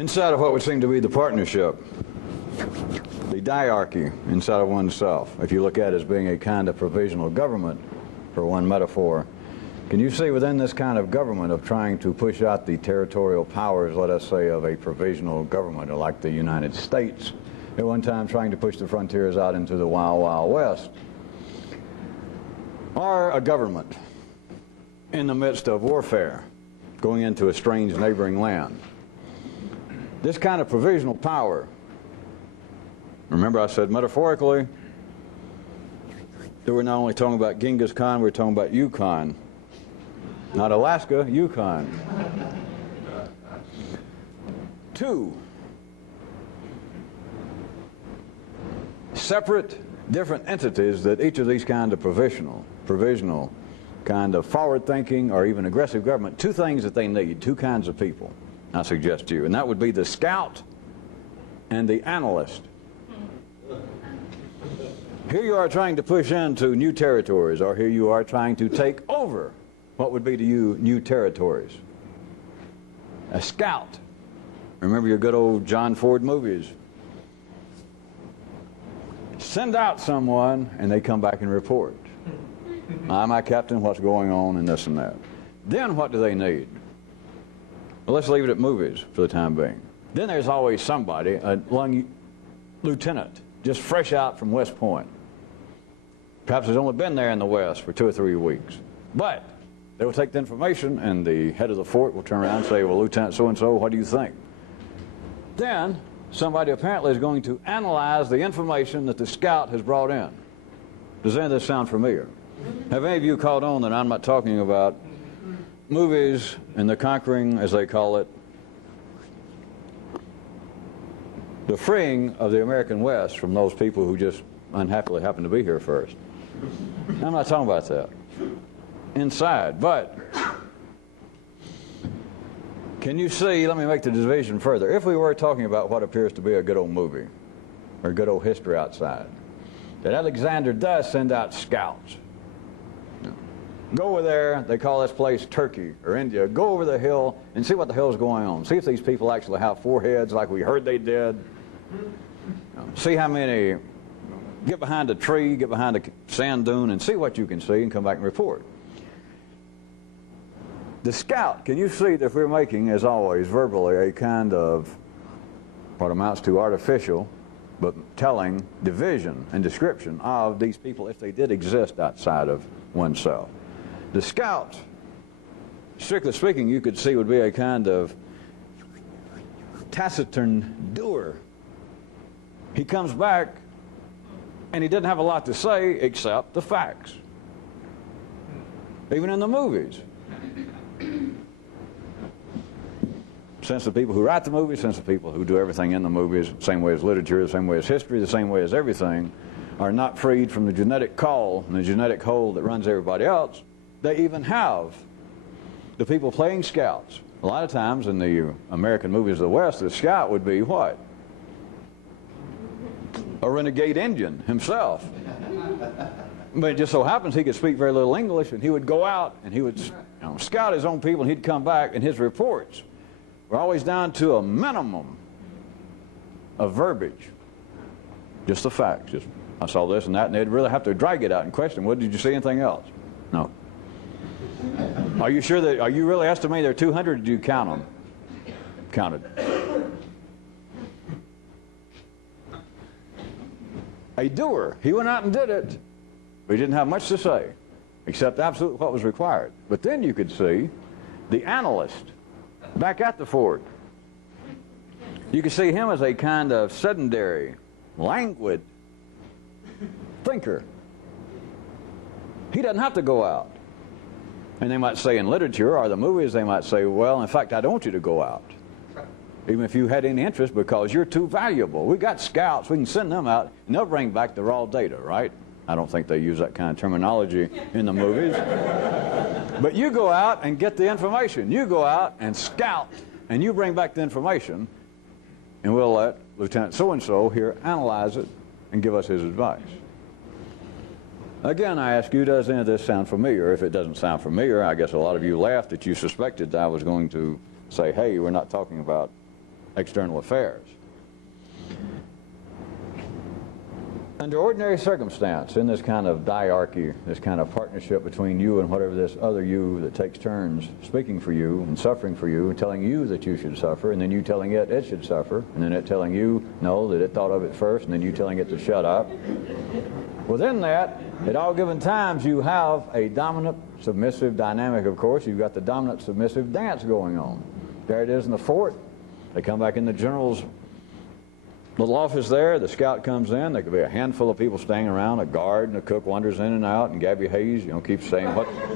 Inside of what would seem to be the partnership, the diarchy inside of oneself, if you look at it as being a kind of provisional government, for one metaphor, can you see within this kind of government of trying to push out the territorial powers, let us say, of a provisional government, or like the United States, at one time trying to push the frontiers out into the wild, wild west, or a government in the midst of warfare, going into a strange neighboring land? This kind of provisional power, remember I said metaphorically that we're not only talking about Genghis Khan, we're talking about Yukon. Not Alaska, Yukon. Two separate, different entities that each of these kind of provisional kind of forward-thinking or even aggressive government, two things that they need, two kinds of people, I suggest to you, and that would be the scout and the analyst. Here you are trying to push into new territories, or here you are trying to take over what would be to you new territories. A scout. Remember your good old John Ford movies. Send out someone and they come back and report. My captain, what's going on, and this and that. Then what do they need? Well, let's leave it at movies for the time being. Then there's always somebody, a young lieutenant, just fresh out from West Point. Perhaps has only been there in the West for 2 or 3 weeks. But they will take the information, and the head of the fort will turn around and say, well, Lieutenant so-and-so, what do you think? Then somebody apparently is going to analyze the information that the scout has brought in. Does any of this sound familiar? Have any of you caught on that I'm not talking about movies and the conquering, as they call it, the freeing of the American West from those people who just unhappily happened to be here first? I'm not talking about that. Inside, but can you see, let me make the division further. If we were talking about what appears to be a good old movie or good old history outside, that Alexander does send out scouts. Go over there, they call this place Turkey or India. Go over the hill and see what the hell's going on. See if these people actually have 4 heads like we heard they did. See how many. Get behind a tree, get behind a sand dune, and see what you can see and come back and report. The scout, can you see that if we're making, as always, verbally a kind of what amounts to artificial but telling division and description of these people if they did exist outside of oneself. The scout, strictly speaking, you could see would be a kind of taciturn doer. He comes back and he didn't have a lot to say except the facts. Even in the movies. Since the people who write the movies, since the people who do everything in the movies, the same way as literature, the same way as history, the same way as everything, are not freed from the genetic call and the genetic hold that runs everybody else, they even have the people playing scouts. A lot of times in the American movies of the West, the scout would be what? A renegade Indian himself. But it just so happens he could speak very little English, and he would go out and he would scout his own people, and he'd come back, and his reports were always down to a minimum of verbiage. Just the facts. Just, I saw this and that, and they'd really have to drag it out and question, what did you see anything else? No. Are you sure that, are you really estimating there are 200, or did you count them? Counted. A doer. He went out and did it, but he didn't have much to say, except absolutely what was required. But then you could see the analyst back at the fort. You could see him as a kind of sedentary, languid thinker. He doesn't have to go out. And they might say in literature or the movies, they might say, well, in fact, I don't want you to go out, even if you had any interest, because you're too valuable. We got scouts, we can send them out, and they'll bring back the raw data, right? I don't think they use that kind of terminology in the movies. But you go out and get the information. You go out and scout, and you bring back the information, and we'll let Lieutenant so-and-so here analyze it and give us his advice. Again, I ask you, does any of this sound familiar? If it doesn't sound familiar, I guess a lot of you laughed that you suspected I was going to say, hey, we're not talking about external affairs. Under ordinary circumstance, in this kind of diarchy, this kind of partnership between you and whatever this other you that takes turns speaking for you and suffering for you and telling you that you should suffer, and then you telling it should suffer, and then it telling you no, that it thought of it first, and then you telling it to shut up. Within that, at all given times, you have a dominant submissive dynamic, of course. You've got the dominant submissive dance going on. There it is in the fort. They come back in the general's little office there. The scout comes in. There could be a handful of people staying around. A guard and a cook wanders in and out, and Gabby Hayes, keeps saying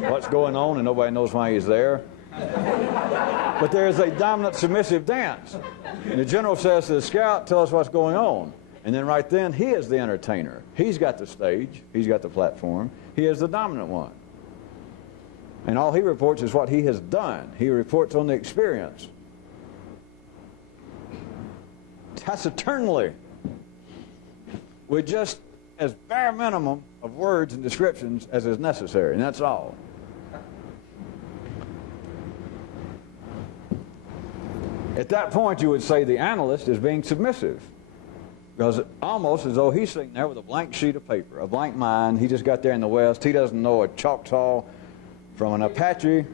what's going on, and nobody knows why he's there. But there's a dominant submissive dance. And the general says to the scout, tell us what's going on. And then right then, he is the entertainer. He's got the stage. He's got the platform. He is the dominant one. And all he reports is what he has done. He reports on the experience. Taciturnly, with just as bare minimum of words and descriptions as is necessary, and that's all. At that point, you would say the analyst is being submissive, because it's almost as though he's sitting there with a blank sheet of paper, a blank mind. He just got there in the West. He doesn't know a Choctaw from an Apache.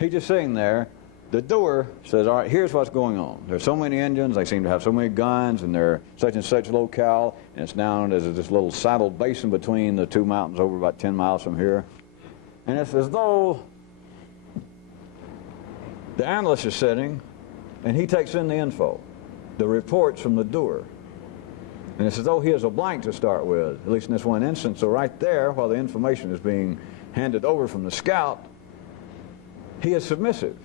He's just sitting there. The doer says, all right, here's what's going on. There's so many Indians, they seem to have so many guns, and they're such and such locale, and it's down as this little saddle basin between the two mountains over about 10 miles from here. And it's as though the analyst is sitting, and he takes in the info, the reports from the doer. And it's as though he has a blank to start with, at least in this one instance. So right there, while the information is being handed over from the scout, he is submissive.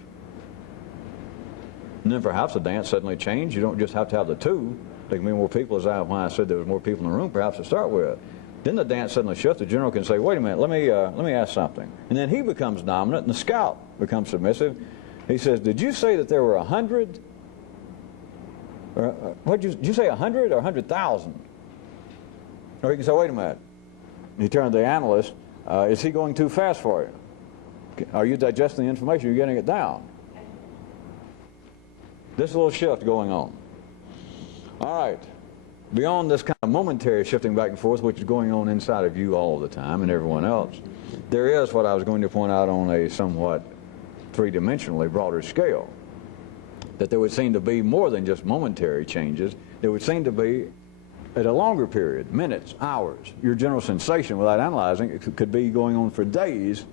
And then perhaps the dance suddenly changed. You don't just have to have the two. There can be more people, as when I said there was more people in the room, perhaps to start with. Then the dance suddenly shifts. The general can say, wait a minute, let me ask something. And then he becomes dominant, and the scout becomes submissive. He says, did you say that there were 100? Did you say 100 or 100,000? Or he can say, wait a minute. He turned to the analyst, is he going too fast for you? Are you digesting the information? You're getting it down. This little shift going on. All right. Beyond this kind of momentary shifting back and forth, which is going on inside of you all the time and everyone else, there is what I was going to point out on a somewhat three-dimensionally broader scale. That there would seem to be more than just momentary changes. There would seem to be, at a longer period, minutes, hours, your general sensation without analyzing, it could be going on for days,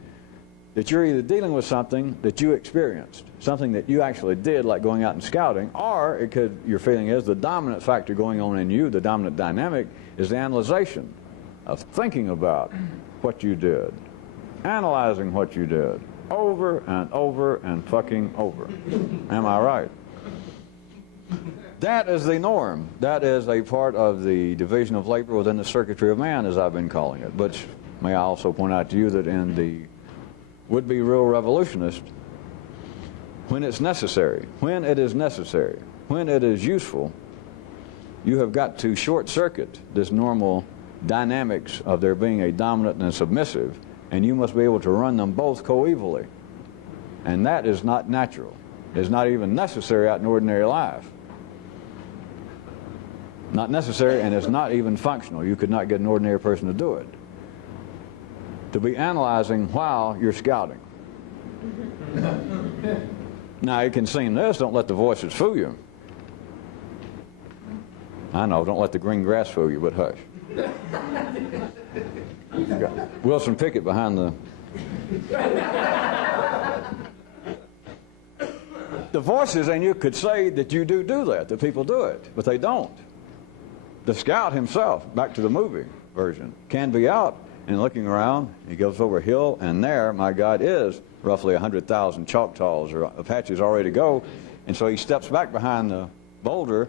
that you're either dealing with something that you experienced, something that you actually did, like going out and scouting, or it could, your feeling is the dominant factor going on in you, the dominant dynamic, is the analyzation of thinking about what you did, analyzing what you did, over and over and fucking over. Am I right? That is the norm. That is a part of the division of labor within the circuitry of man, as I've been calling it. But may I also point out to you that in the would-be real revolutionist, when it's necessary, when it is necessary, when it is useful, you have got to short-circuit this normal dynamics of there being a dominant and a submissive, and you must be able to run them both coevally. And that is not natural. It's not even necessary out in ordinary life. Not necessary, and it's not even functional. You could not get an ordinary person to do it. To be analyzing while you're scouting. Now, you can sing this, don't let the voices fool you. I know, don't let the green grass fool you, but hush. Wilson Pickett behind the... The voices in you could say that you do that, that people do it, but they don't. The scout himself, back to the movie version, can be out and looking around. He goes over a hill, and there, my God, is roughly 100,000 Choctaws or Apaches already to go. And so he steps back behind the boulder,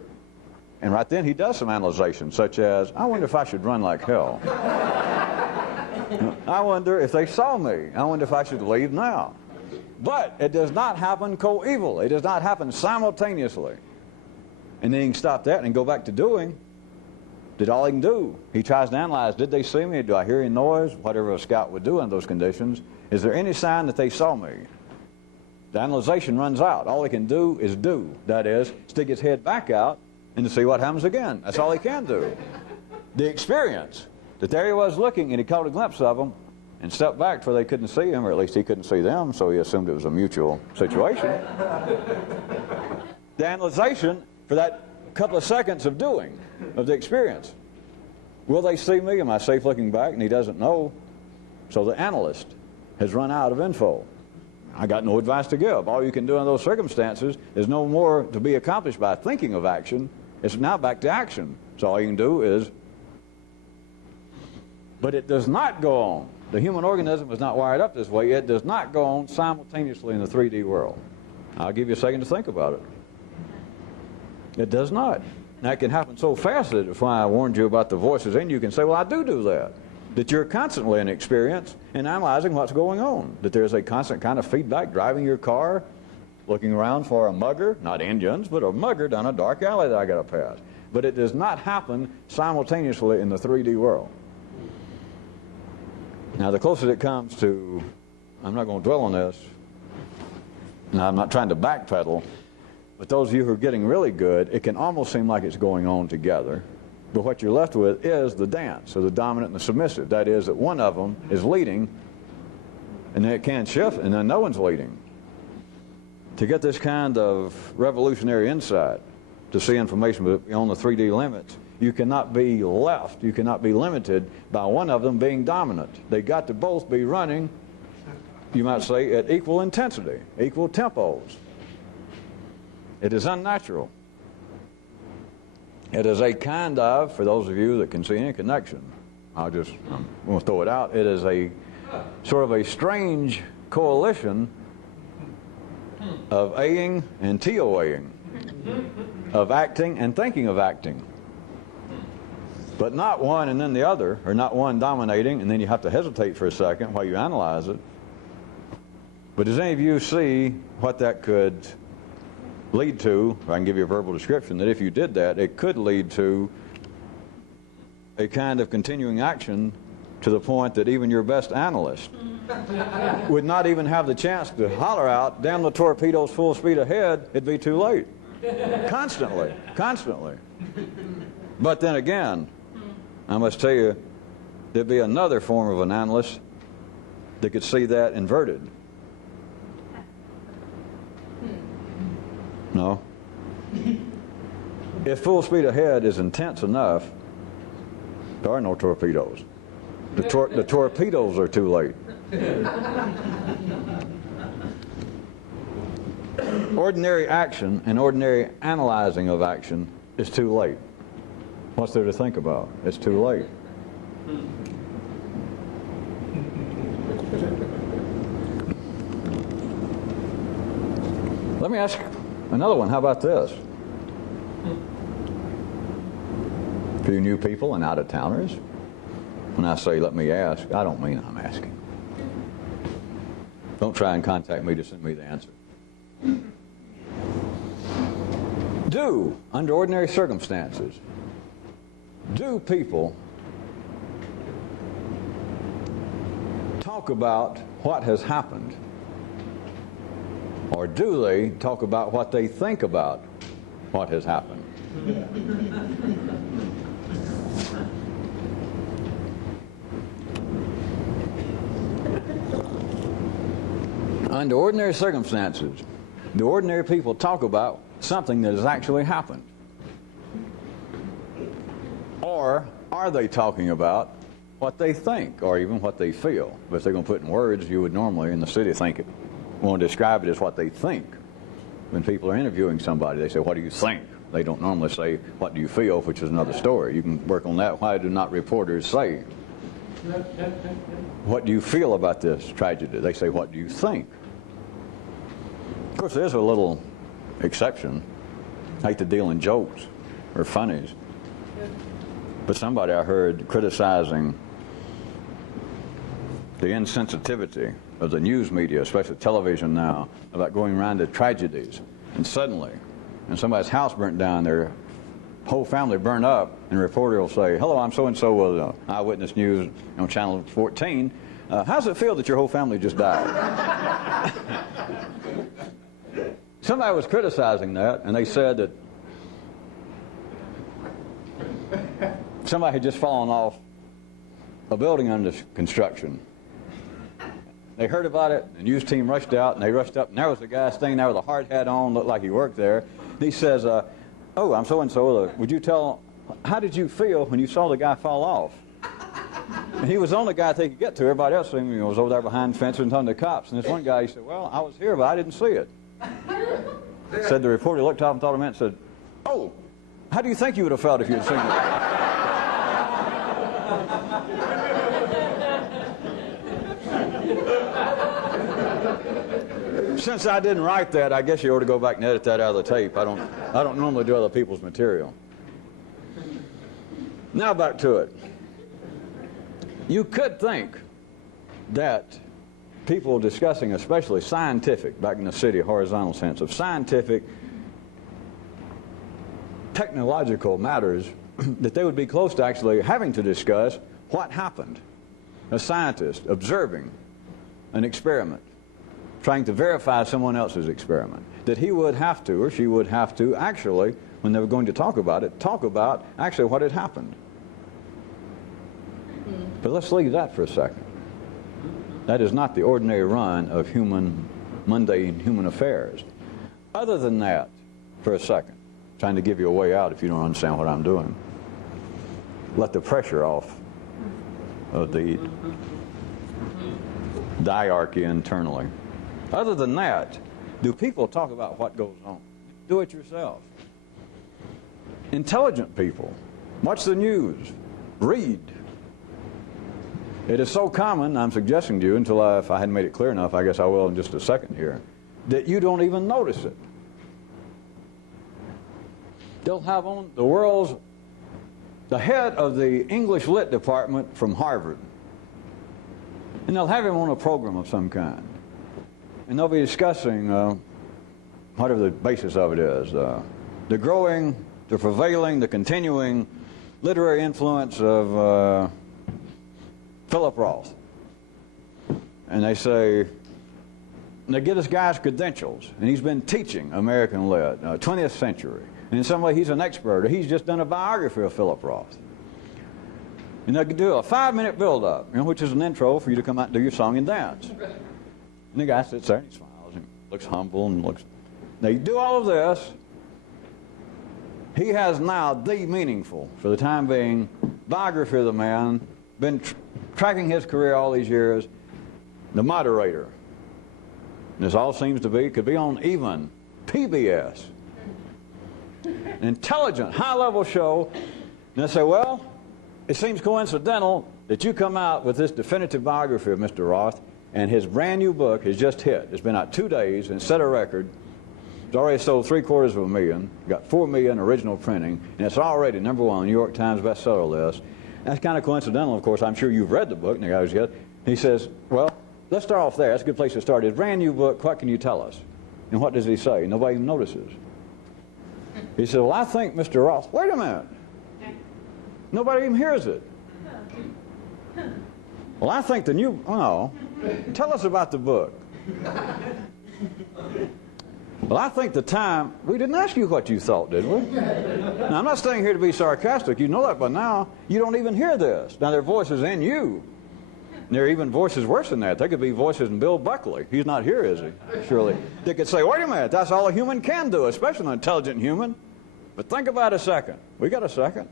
and right then he does some analyzation, such as, I wonder if I should run like hell. I wonder if they saw me. I wonder if I should leave now. But it does not happen coevally. It does not happen simultaneously. And then he can stop that and go back to doing. Did all he can do. He tries to analyze, did they see me? Do I hear any noise? Whatever a scout would do in those conditions. Is there any sign that they saw me? The analyzation runs out. All he can do is do. That is, stick his head back out and to see what happens again. That's all he can do. The experience, that there he was looking and he caught a glimpse of them and stepped back before they couldn't see him, or at least he couldn't see them, so he assumed it was a mutual situation. The analyzation for that couple of seconds of doing, of the experience. Will they see me? Am I safe looking back? And he doesn't know. So the analyst has run out of info. I got no advice to give. All you can do in those circumstances is no more to be accomplished by thinking of action. It's now back to action. So all you can do is... But it does not go on. The human organism is not wired up this way. It does not go on simultaneously in the 3D world. I'll give you a second to think about it. It does not. That can happen so fast that that's why I warned you about the voices in you. You can say, well, I do that. That you're constantly in experience and analyzing what's going on. That there's a constant kind of feedback, driving your car, looking around for a mugger, not Indians, but a mugger down a dark alley that I got to pass. But it does not happen simultaneously in the 3D world. Now, the closer it comes to, I'm not going to dwell on this. Now, I'm not trying to backpedal, but those of you who are getting really good, it can almost seem like it's going on together. But what you're left with is the dance of the dominant and the submissive. That is, that one of them is leading, and then it can shift, and then no one's leading. To get this kind of revolutionary insight, to see information beyond the 3D limits, you cannot be left, you cannot be limited by one of them being dominant. They got to both be running, you might say, at equal intensity, equal tempos. It is unnatural. It is a kind of, for those of you that can see any connection, I'm going to throw it out, it is a sort of a strange coalition of A-ing and TOA-ing, of acting and thinking of acting. But not one and then the other, or not one dominating, and then you have to hesitate for a second while you analyze it. But does any of you see what that could lead to? If I can give you a verbal description, that if you did that, it could lead to a kind of continuing action to the point that even your best analyst would not even have the chance to holler out, damn the torpedoes full speed ahead, it'd be too late. Constantly. But then again, I must tell you, there'd be another form of an analyst that could see that inverted. No? If full speed ahead is intense enough, there are no torpedoes. The torpedoes are too late. Ordinary action and ordinary analyzing of action is too late. What's there to think about? It's too late. Let me ask another one. How about this? For you new people and out-of-towners, when I say let me ask, I don't mean I'm asking. Don't try and contact me to send me the answer. Do, under ordinary circumstances, do people talk about what has happened? Or do they talk about what they think about what has happened? Under ordinary circumstances, the ordinary people talk about something that has actually happened. Or are they talking about what they think or even what they feel? But if they're going to put in words, you would normally in the city think it. Want to describe it as what they think. When people are interviewing somebody, they say, what do you think? They don't normally say, what do you feel, which is another story. You can work on that. Why do not reporters say, what do you feel about this tragedy? They say, what do you think? Of course, there's a little exception. I hate to deal in jokes or funnies. But somebody I heard criticizing the insensitivity of the news media, especially television now, about going around to tragedies. And suddenly, and somebody's house burnt down, their whole family burned up, and a reporter will say, hello, I'm so-and-so with Eyewitness News on Channel 14. How does it feel that your whole family just died? somebody was criticizing that, and they said that somebody had just fallen off a building under construction. They heard about it, and the news team rushed out, and they rushed up, and there was a guy standing there with a hard hat on, looked like he worked there. And he says, oh, I'm so-and-so, would you tell, how did you feel when you saw the guy fall off? And he was the only guy they could get to. Everybody else was over there behind the fence and talking to the cops. And this one guy, he said, well, I was here, but I didn't see it. Said the reporter looked up and thought a minute and said, oh, how do you think you would have felt if you had seen it? Since I didn't write that, I guess you ought to go back and edit that out of the tape. I don't normally do other people's material. Now back to it. You could think that people discussing, especially scientific, back in the city horizontal sense of scientific, technological matters, that they would be close to actually having to discuss what happened. A scientist observing an experiment, trying to verify someone else's experiment, that he would have to, or she would have to, actually, when they were going to talk about it, talk about actually what had happened. But let's leave that for a second. That is not the ordinary run of mundane human affairs. Other than that, for a second, trying to give you a way out if you don't understand what I'm doing. Let the pressure off of the diarchy internally. Other than that, do people talk about what goes on? Do it yourself. Intelligent people, watch the news, read. It is so common, I'm suggesting to you, until if I hadn't made it clear enough, I guess I will in just a second here, that you don't even notice it. They'll have on the head of the English Lit department from Harvard, and they'll have him on a program of some kind. And they'll be discussing whatever the basis of it is, the growing, the prevailing, the continuing literary influence of Philip Roth. And they say, and they get this guy's credentials, and he's been teaching American Lit, 20th century. And in some way he's an expert, or he's just done a biography of Philip Roth. And they can do a 5-minute build-up, which is an intro for you to come out and do your song and dance. And the guy sits there and he smiles and looks humble and looks. They do all of this. He has now the meaningful, for the time being, biography of the man, been tracking his career all these years, the moderator. And this all seems to be, could be on even PBS. An intelligent, high-level show. And they say, well, it seems coincidental that you come out with this definitive biography of Mr. Roth, and his brand new book has just hit. It's been out 2 days and set a record. It's already sold 750,000, got 4 million original printing, and it's already #1 on the New York Times bestseller list. That's kind of coincidental, of course. I'm sure you've read the book. And the guy was good. He says, well, let's start off there. That's a good place to start. His brand new book, what can you tell us? And what does he say? Nobody even notices. He said, well, I think Mr. Roth, wait a minute. Nobody even hears it. Well, I think the new, oh, tell us about the book. Well, I think the time, we didn't ask you what you thought, did we? Now, I'm not staying here to be sarcastic. You know that by now. You don't even hear this. Now, there are voices in you. And there are even voices worse than that. There could be voices in Bill Buckley. He's not here, is he? Surely. They could say, wait a minute, that's all a human can do, especially an intelligent human. But think about a second. We got a second.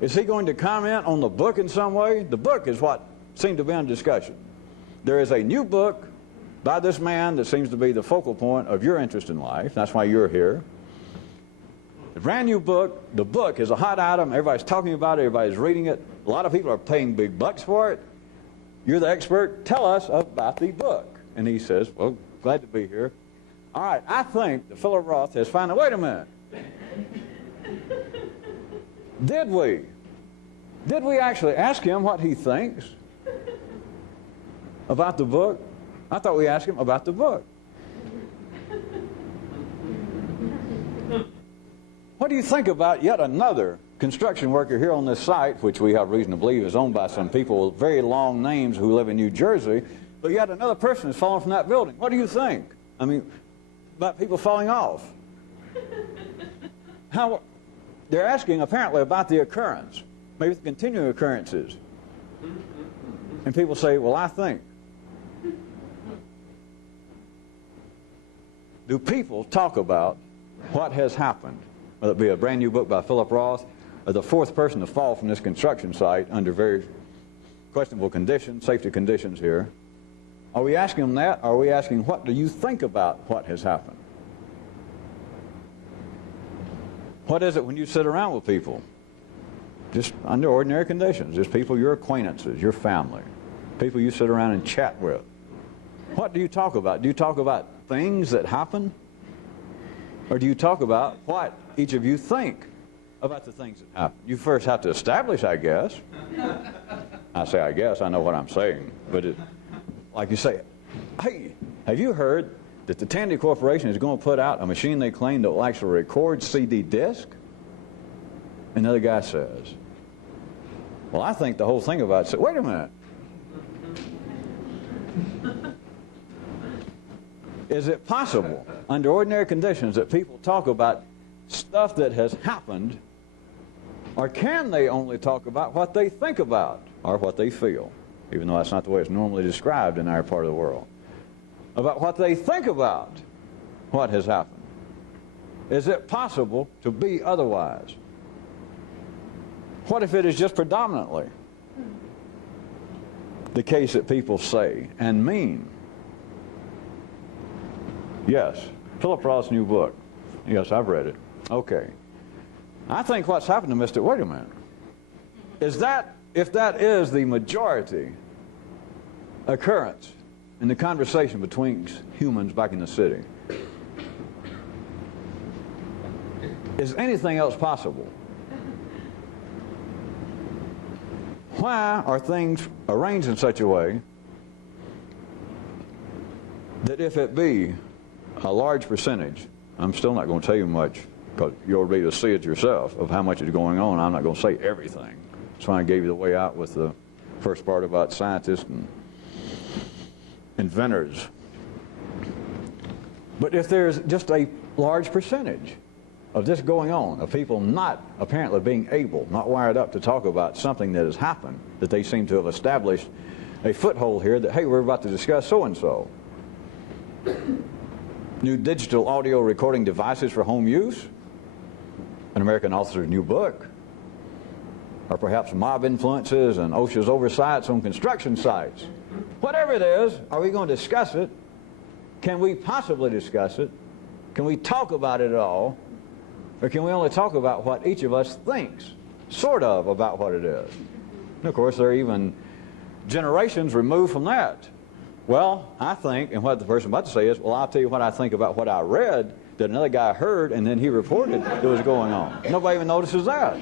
Is he going to comment on the book in some way? The book is what seemed to be under discussion. There is a new book by this man that seems to be the focal point of your interest in life. That's why you're here. A brand new book. The book is a hot item. Everybody's talking about it. Everybody's reading it. A lot of people are paying big bucks for it. You're the expert. Tell us about the book. And he says, well, glad to be here. All right, I think that Philip Roth has finally, wait a minute. Did we actually ask him what he thinks about the book? I thought we asked him about the book. What do you think about yet another construction worker here on this site, which we have reason to believe is owned by some people with very long names who live in New Jersey, but yet another person has fallen from that building? What do you think? I mean, about people falling off. How they're asking apparently about the occurrence, maybe the continuing occurrences. And people say, well, I think. Do people talk about what has happened? Whether it be a brand new book by Philip Roth, or the fourth person to fall from this construction site under very questionable conditions, safety conditions here. Are we asking them that, or are we asking, what do you think about what has happened? What is it when you sit around with people? Just under ordinary conditions, just people, your acquaintances, your family, people you sit around and chat with. What do you talk about? Do you talk about things that happen? Or do you talk about what each of you think about the things that happen? You first have to establish, I guess. I say, I guess, I know what I'm saying. But like you say, hey, have you heard that the Tandy Corporation is going to put out a machine they claim that will actually record CD disc? Another guy says, well, I think the whole thing about it, wait a minute. Is it possible, under ordinary conditions, that people talk about stuff that has happened, or can they only talk about what they think about, or what they feel, even though that's not the way it's normally described in our part of the world, about what they think about what has happened? Is it possible to be otherwise? What if it is just predominantly the case that people say and mean? Yes, Philip Roth's new book. Yes, I've read it. Okay. I think what's happened to Mr. Wait a minute. Is that, if that is the majority occurrence in the conversation between humans back in the city, is anything else possible? Why are things arranged in such a way that if it be a large percentage, I'm still not going to tell you much because you'll be able to see it yourself of how much is going on. I'm not going to say everything. That's why I gave you the way out with the first part about scientists and inventors. But if there's just a large percentage of this going on, of people not apparently being able, not wired up to talk about something that has happened, that they seem to have established a foothold here that, hey, we're about to discuss so-and-so. New digital audio recording devices for home use, an American author's new book, or perhaps mob influences and OSHA's oversights on construction sites. Whatever it is, are we going to discuss it? Can we possibly discuss it? Can we talk about it at all? Or can we only talk about what each of us thinks, sort of, about what it is? And of course, there are even generations removed from that. Well, I think, and what the person about to say is, well, I'll tell you what I think about what I read that another guy heard and then he reported that was going on. Nobody even notices that.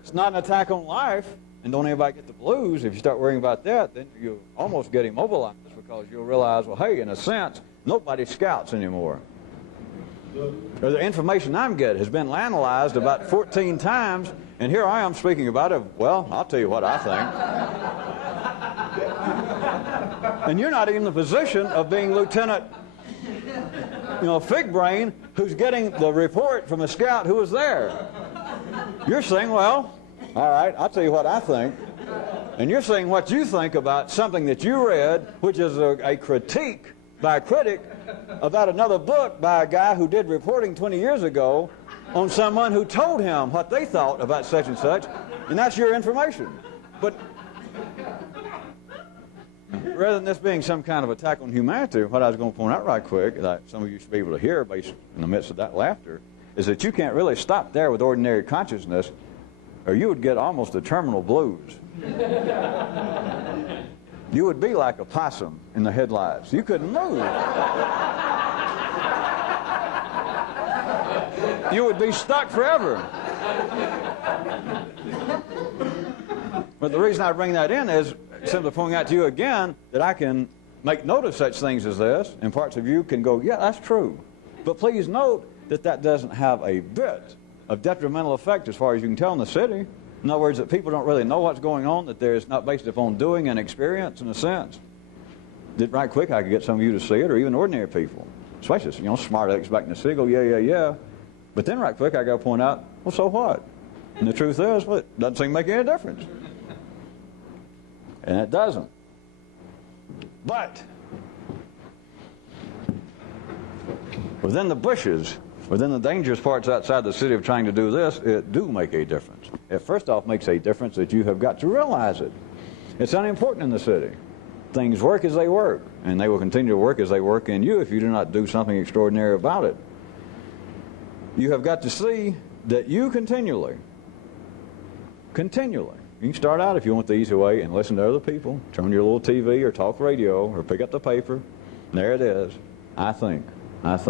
It's not an attack on life, and don't anybody get the blues. If you start worrying about that, then you almost get immobilized because you'll realize, well, hey, in a sense, nobody scouts anymore. Or the information I'm getting has been analyzed about 14 times, and here I am speaking about it. Well, I'll tell you what I think. And you're not even in the position of being Lieutenant, Fig Brain, who's getting the report from a scout who was there. You're saying, well, all right, I'll tell you what I think. And you're saying what you think about something that you read, which is a critique by a critic about another book by a guy who did reporting 20 years ago on someone who told him what they thought about such and such, and that's your information. But rather than this being some kind of attack on humanity, what I was going to point out right quick, that some of you should be able to hear based in the midst of that laughter, is that you can't really stop there with ordinary consciousness, or you would get almost the terminal blues. You would be like a possum in the headlights. You couldn't move. You would be stuck forever. But the reason I bring that in is simply pointing out to you again that I can make note of such things as this, and parts of you can go, yeah, that's true. But please note that that doesn't have a bit of detrimental effect as far as you can tell in the city. In other words, that people don't really know what's going on, that there's not based upon doing and experience in a sense. That right quick I could get some of you to see it, or even ordinary people. especially, smart alecks back in the city, go, yeah, yeah, yeah. But then right quick, I got to point out, well, so what? And the truth is, well, it doesn't seem to make any difference. And it doesn't. But within the bushes, within the dangerous parts outside the city of trying to do this, it do make a difference. It first off makes a difference that you have got to realize it. It's unimportant in the city. Things work as they work, and they will continue to work as they work in you if you do not do something extraordinary about it. You have got to see that you continually, you can start out if you want the easy way and listen to other people, turn your little TV or talk radio or pick up the paper. There it is. I think. Of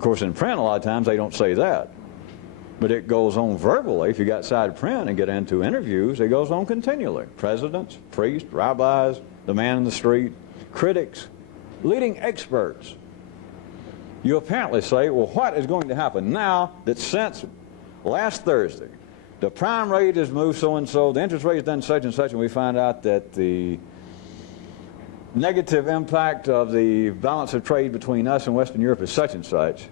course, in print, a lot of times they don't say that. But it goes on verbally. If you got side print and get into interviews, it goes on continually. Presidents, priests, rabbis, the man in the street, critics, leading experts. You apparently say, well, what is going to happen now that since last Thursday, the prime rate has moved so-and-so, the interest rate has done such and such, and we find out that the negative impact of the balance of trade between us and Western Europe is such and such.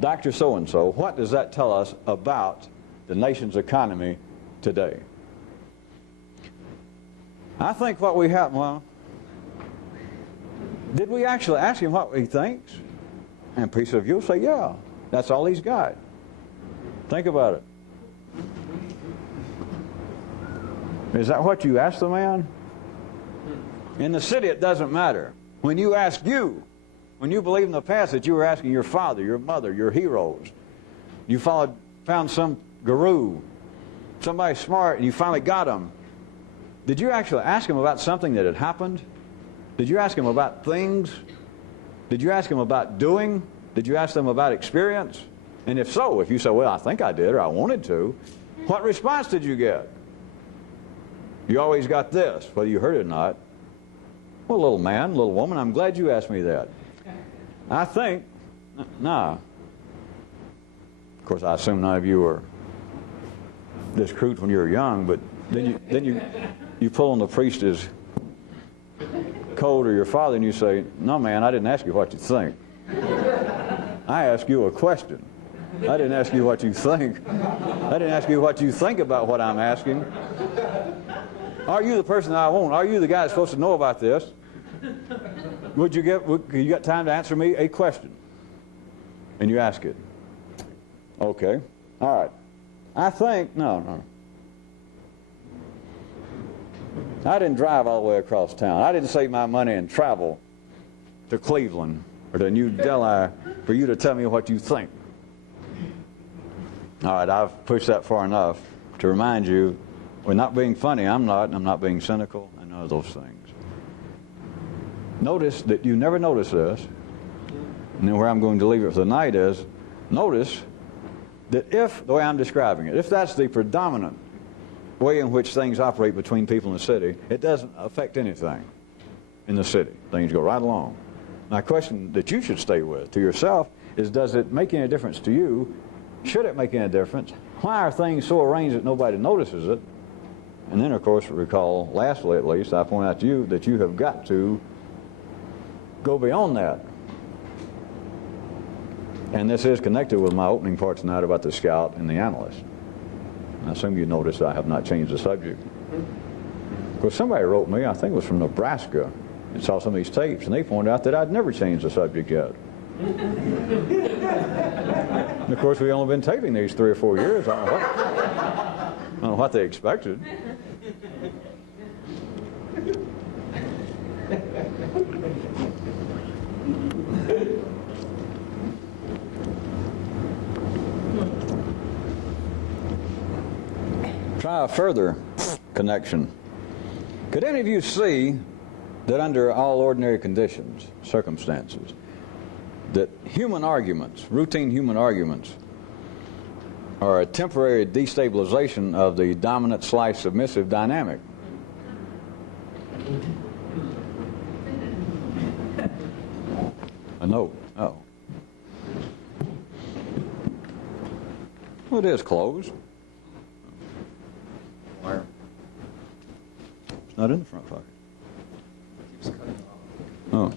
Dr. So-and-so, what does that tell us about the nation's economy today? I think what we have, well, did we actually ask him what he thinks? And piece of you'll say, yeah, that's all he's got. Think about it. Is that what you asked the man? In the city, it doesn't matter. When you ask you, when you believe in the past that you were asking your father, your mother, your heroes, you found some guru, somebody smart, and you finally got them, did you actually ask him about something that had happened? Did you ask him about things? Did you ask him about doing? Did you ask them about experience? And if so, if you say, well, I think I did or I wanted to, what response did you get? You always got this, whether you heard it or not. Well, little man, little woman, I'm glad you asked me that. I think, nah. Of course, I assume none of you were this crude when you were young, but then you pull on the priest's coat or your father and you say, no, man, I didn't ask you what you think. I asked you a question. I didn't ask you what you think. I didn't ask you what you think about what I'm asking. Are you the person I want? Are you the guy that's supposed to know about this? You got time to answer me a question? And you ask it. Okay. All right. I think, no. I didn't drive all the way across town. I didn't save my money and travel to Cleveland or to New Delhi for you to tell me what you think. All right, I've pushed that far enough to remind you, we're not being funny. I'm not being cynical, and none of those things. Notice that you never notice this, and then where I'm going to leave it for the night is, notice that if, the way I'm describing it, if that's the predominant way in which things operate between people in the city, it doesn't affect anything in the city. Things go right along. My question that you should stay with to yourself is, does it make any difference to you? Should it make any difference? Why are things so arranged that nobody notices it? And then, of course, recall, lastly at least, I point out to you that you have got to go beyond that. And this is connected with my opening part tonight about the scout and the analyst. I assume you noticed I have not changed the subject. Because somebody wrote me, I think it was from Nebraska, and saw some of these tapes, and they pointed out that I'd never changed the subject yet. And of course, we've only been taping these 3 or 4 years. I don't know what they expected. Try a further connection. Could any of you see that under all ordinary conditions, circumstances, that human arguments, routine human arguments, are a temporary destabilization of the dominant/submissive dynamic? A note. Oh. Well, it is closed. Where? It's not in the front pocket. Oh.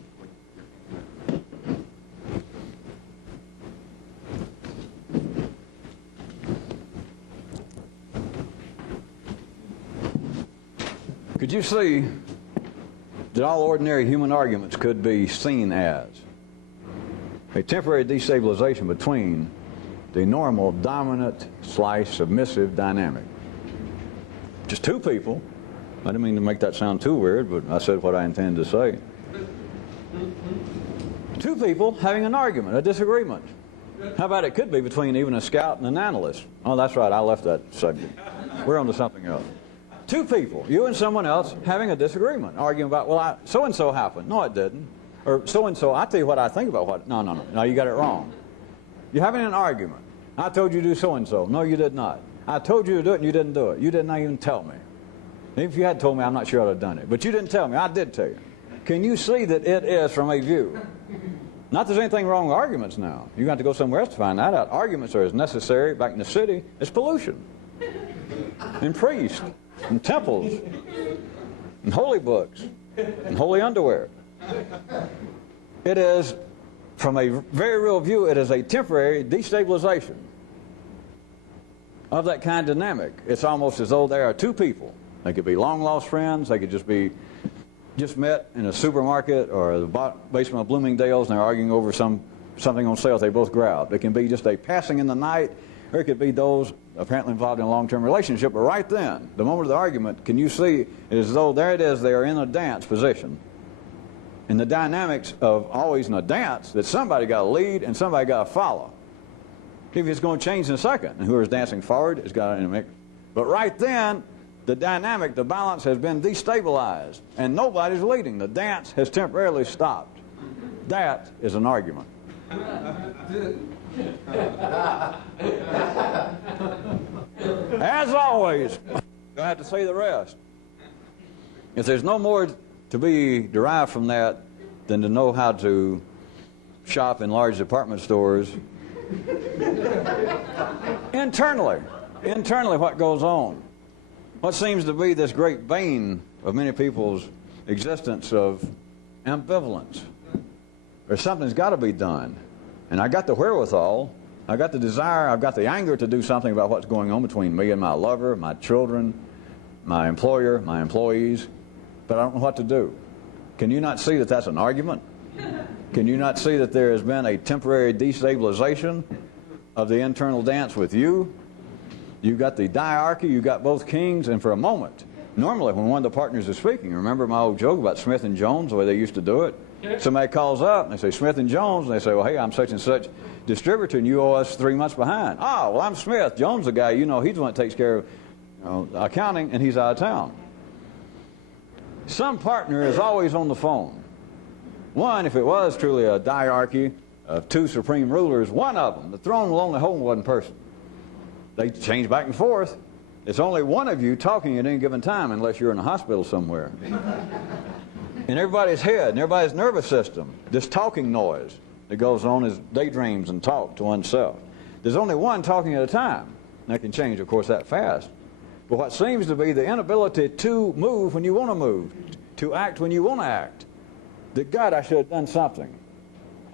Could you see that all ordinary human arguments could be seen as a temporary destabilization between the normal dominant/submissive dynamic? Just two people. I didn't mean to make that sound too weird, but I said what I intended to say. Two people having an argument, a disagreement. How about it could be between even a scout and an analyst? Oh, that's right, I left that subject. We're on to something else. Two people, you and someone else, having a disagreement, arguing about, well, so-and-so happened. No, it didn't. Or so-and-so, I tell you what I think about what. No, you got it wrong. You're having an argument. I told you to do so-and-so. No, you did not. I told you to do it and you didn't do it. You did not even tell me. If you had told me, I'm not sure I'd have done it. But you didn't tell me. I did tell you. Can you see that it is from a view? Not that there's anything wrong with arguments now. You got to go somewhere else to find that out. Arguments are as necessary back in the city as pollution. And priests. And temples. And holy books. And holy underwear. It is, from a very real view, it is a temporary destabilization of that kind of dynamic. It's almost as though there are two people. They could be long-lost friends. They could just met in a supermarket or the basement of Bloomingdale's, and they're arguing over something on sale they both grabbed. It can be just a passing in the night, or it could be those apparently involved in a long-term relationship. But right then, the moment of the argument, can you see it is as though there it is, they are in a dance position. And the dynamics of always in a dance, that somebody got to lead and somebody got to follow. If it's going to change in a second, and whoever's dancing forward has got to mix. But right then, the dynamic, the balance has been destabilized, and nobody's leading. The dance has temporarily stopped. That is an argument. As always, I have to say the rest. If there's no more to be derived from that than to know how to shop in large department stores, internally what goes on? What seems to be this great bane of many people's existence of ambivalence? Or something's got to be done. And I got the wherewithal, I got the desire, I've got the anger to do something about what's going on between me and my lover, my children, my employer, my employees, but I don't know what to do. Can you not see that that's an argument? Can you not see that there has been a temporary destabilization of the internal dance with you? You've got the diarchy, you've got both kings, and for a moment, normally when one of the partners is speaking, remember my old joke about Smith and Jones, the way they used to do it? Somebody calls up and they say, Smith and Jones, and they say, well, hey, I'm such and such distributor and you owe us 3 months behind. Ah, well, I'm Smith. Jones, the guy, you know, he's the one that takes care of accounting, and he's out of town. Some partner is always on the phone. One, if it was truly a diarchy of two supreme rulers, one of them, the throne will only hold one person. They change back and forth. It's only one of you talking at any given time unless you're in a hospital somewhere. In everybody's head, in everybody's nervous system, this talking noise that goes on is daydreams and talk to oneself. There's only one talking at a time. That can change, of course, that fast. But what seems to be the inability to move when you want to move, to act when you want to act. That, God, I should have done something.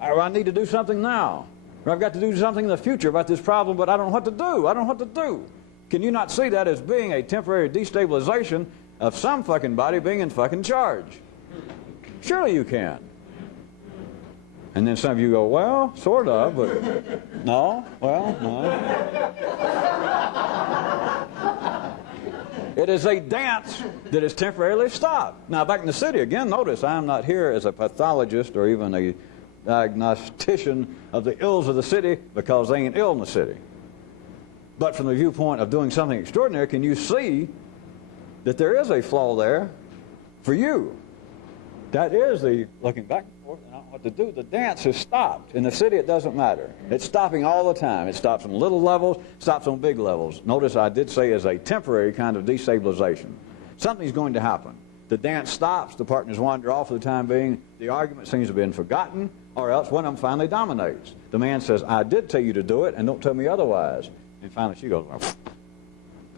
Or I need to do something now. Or I've got to do something in the future about this problem, but I don't know what to do. I don't know what to do. Can you not see that as being a temporary destabilization of some fucking body being in fucking charge? Surely you can. And then some of you go, well, sort of, but no, well, no. It is a dance that is temporarily stopped. Now, back in the city, again, notice I am not here as a pathologist or even a diagnostician of the ills of the city because they ain't ill in the city. But from the viewpoint of doing something extraordinary, can you see that there is a flaw there for you? That is the looking back and forth and I don't know what to do. The dance has stopped. In the city, it doesn't matter. It's stopping all the time. It stops on little levels, stops on big levels. Notice I did say as a temporary kind of destabilization. Something's going to happen. The dance stops. The partners wander off for the time being. The argument seems to have been forgotten, or else one of them finally dominates. The man says, I did tell you to do it, and don't tell me otherwise. And finally she goes, well,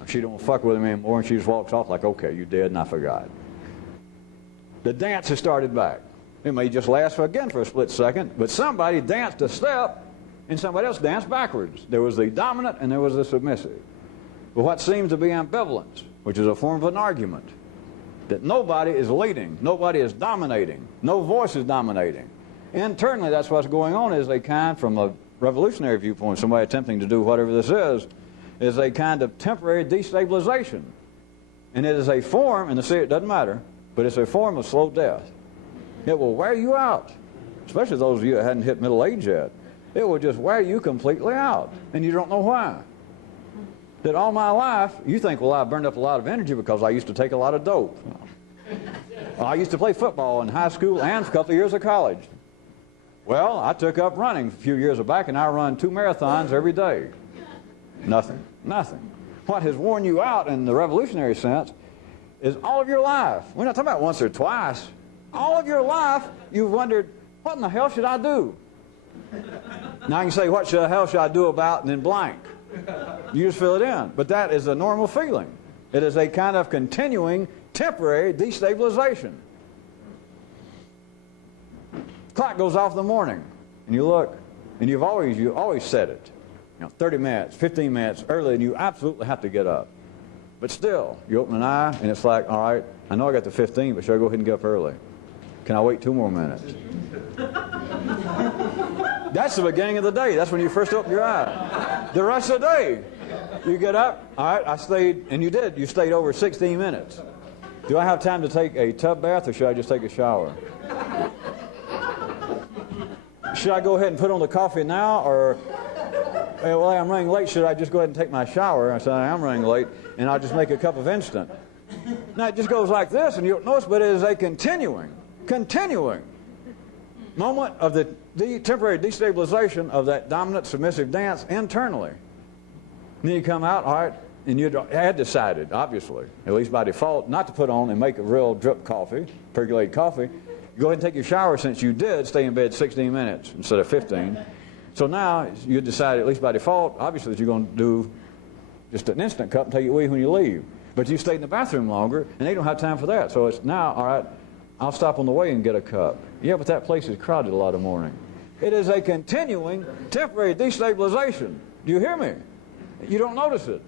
she don't fuck with him anymore, and she just walks off like, okay, you did, and I forgot. The dance has started back. It may just last for a split second, but somebody danced a step and somebody else danced backwards. There was the dominant and there was the submissive. But what seems to be ambivalence, which is a form of an argument, that nobody is leading, nobody is dominating, no voice is dominating. Internally, that's what's going on, is a kind, from a revolutionary viewpoint, somebody attempting to do whatever this is a kind of temporary destabilization. And it is a form, and to see it doesn't matter, but it's a form of slow death. It will wear you out, especially those of you that hadn't hit middle age yet. It will just wear you completely out, and you don't know why. That all my life, you think, well, I burned up a lot of energy because I used to take a lot of dope. I used to play football in high school and a couple of years of college. Well, I took up running a few years back, and I run 2 marathons every day. Nothing. What has worn you out in the revolutionary sense is all of your life. We're not talking about once or twice. All of your life, you've wondered, what in the hell should I do? Now I can say, what the hell should I do about, and then blank. You just fill it in. But that is a normal feeling. It is a kind of continuing, temporary destabilization. Clock goes off in the morning, and you look, and you always set it. 30 minutes, 15 minutes earlier, and you absolutely have to get up. But still, you open an eye, and it's like, all right, I know I got the 15, but should I go ahead and get up early? Can I wait 2 more minutes? That's the beginning of the day. That's when you first open your eye. The rest of the day, you get up, all right, I stayed, and you did. You stayed over 16 minutes. Do I have time to take a tub bath, or should I just take a shower? Should I go ahead and put on the coffee now, or, well, I'm running late, should I just go ahead and take my shower? I said, I am running late, and I'll just make a cup of instant. Now, it just goes like this, and you don't notice, but it is a continuing moment of the temporary destabilization of that dominant submissive dance internally. And then you come out, all right, and you had decided, obviously, at least by default, not to put on and make a real drip coffee, percolated coffee. Go ahead and take your shower, since you did stay in bed 16 minutes instead of 15. So now you decide, at least by default, obviously, that you're going to do just an instant cup until you leave when you leave. But you stayed in the bathroom longer, and they don't have time for that. So it's now, all right, I'll stop on the way and get a cup. Yeah, but that place is crowded a lot of morning. It is a continuing, temporary destabilization. Do you hear me? You don't notice it.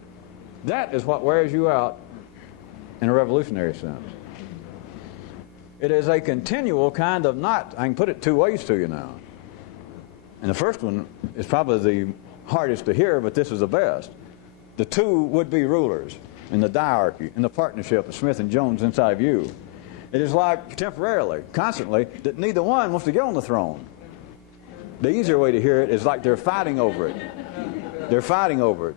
That is what wears you out in a revolutionary sense. It is a continual kind of knot. I can put it 2 ways to you now. And the first one is probably the hardest to hear, but this is the best. The 2 would-be rulers in the diarchy, in the partnership of Smith and Jones inside of you. It is like temporarily, constantly, that neither one wants to get on the throne. The easier way to hear it is like they're fighting over it. They're fighting over it.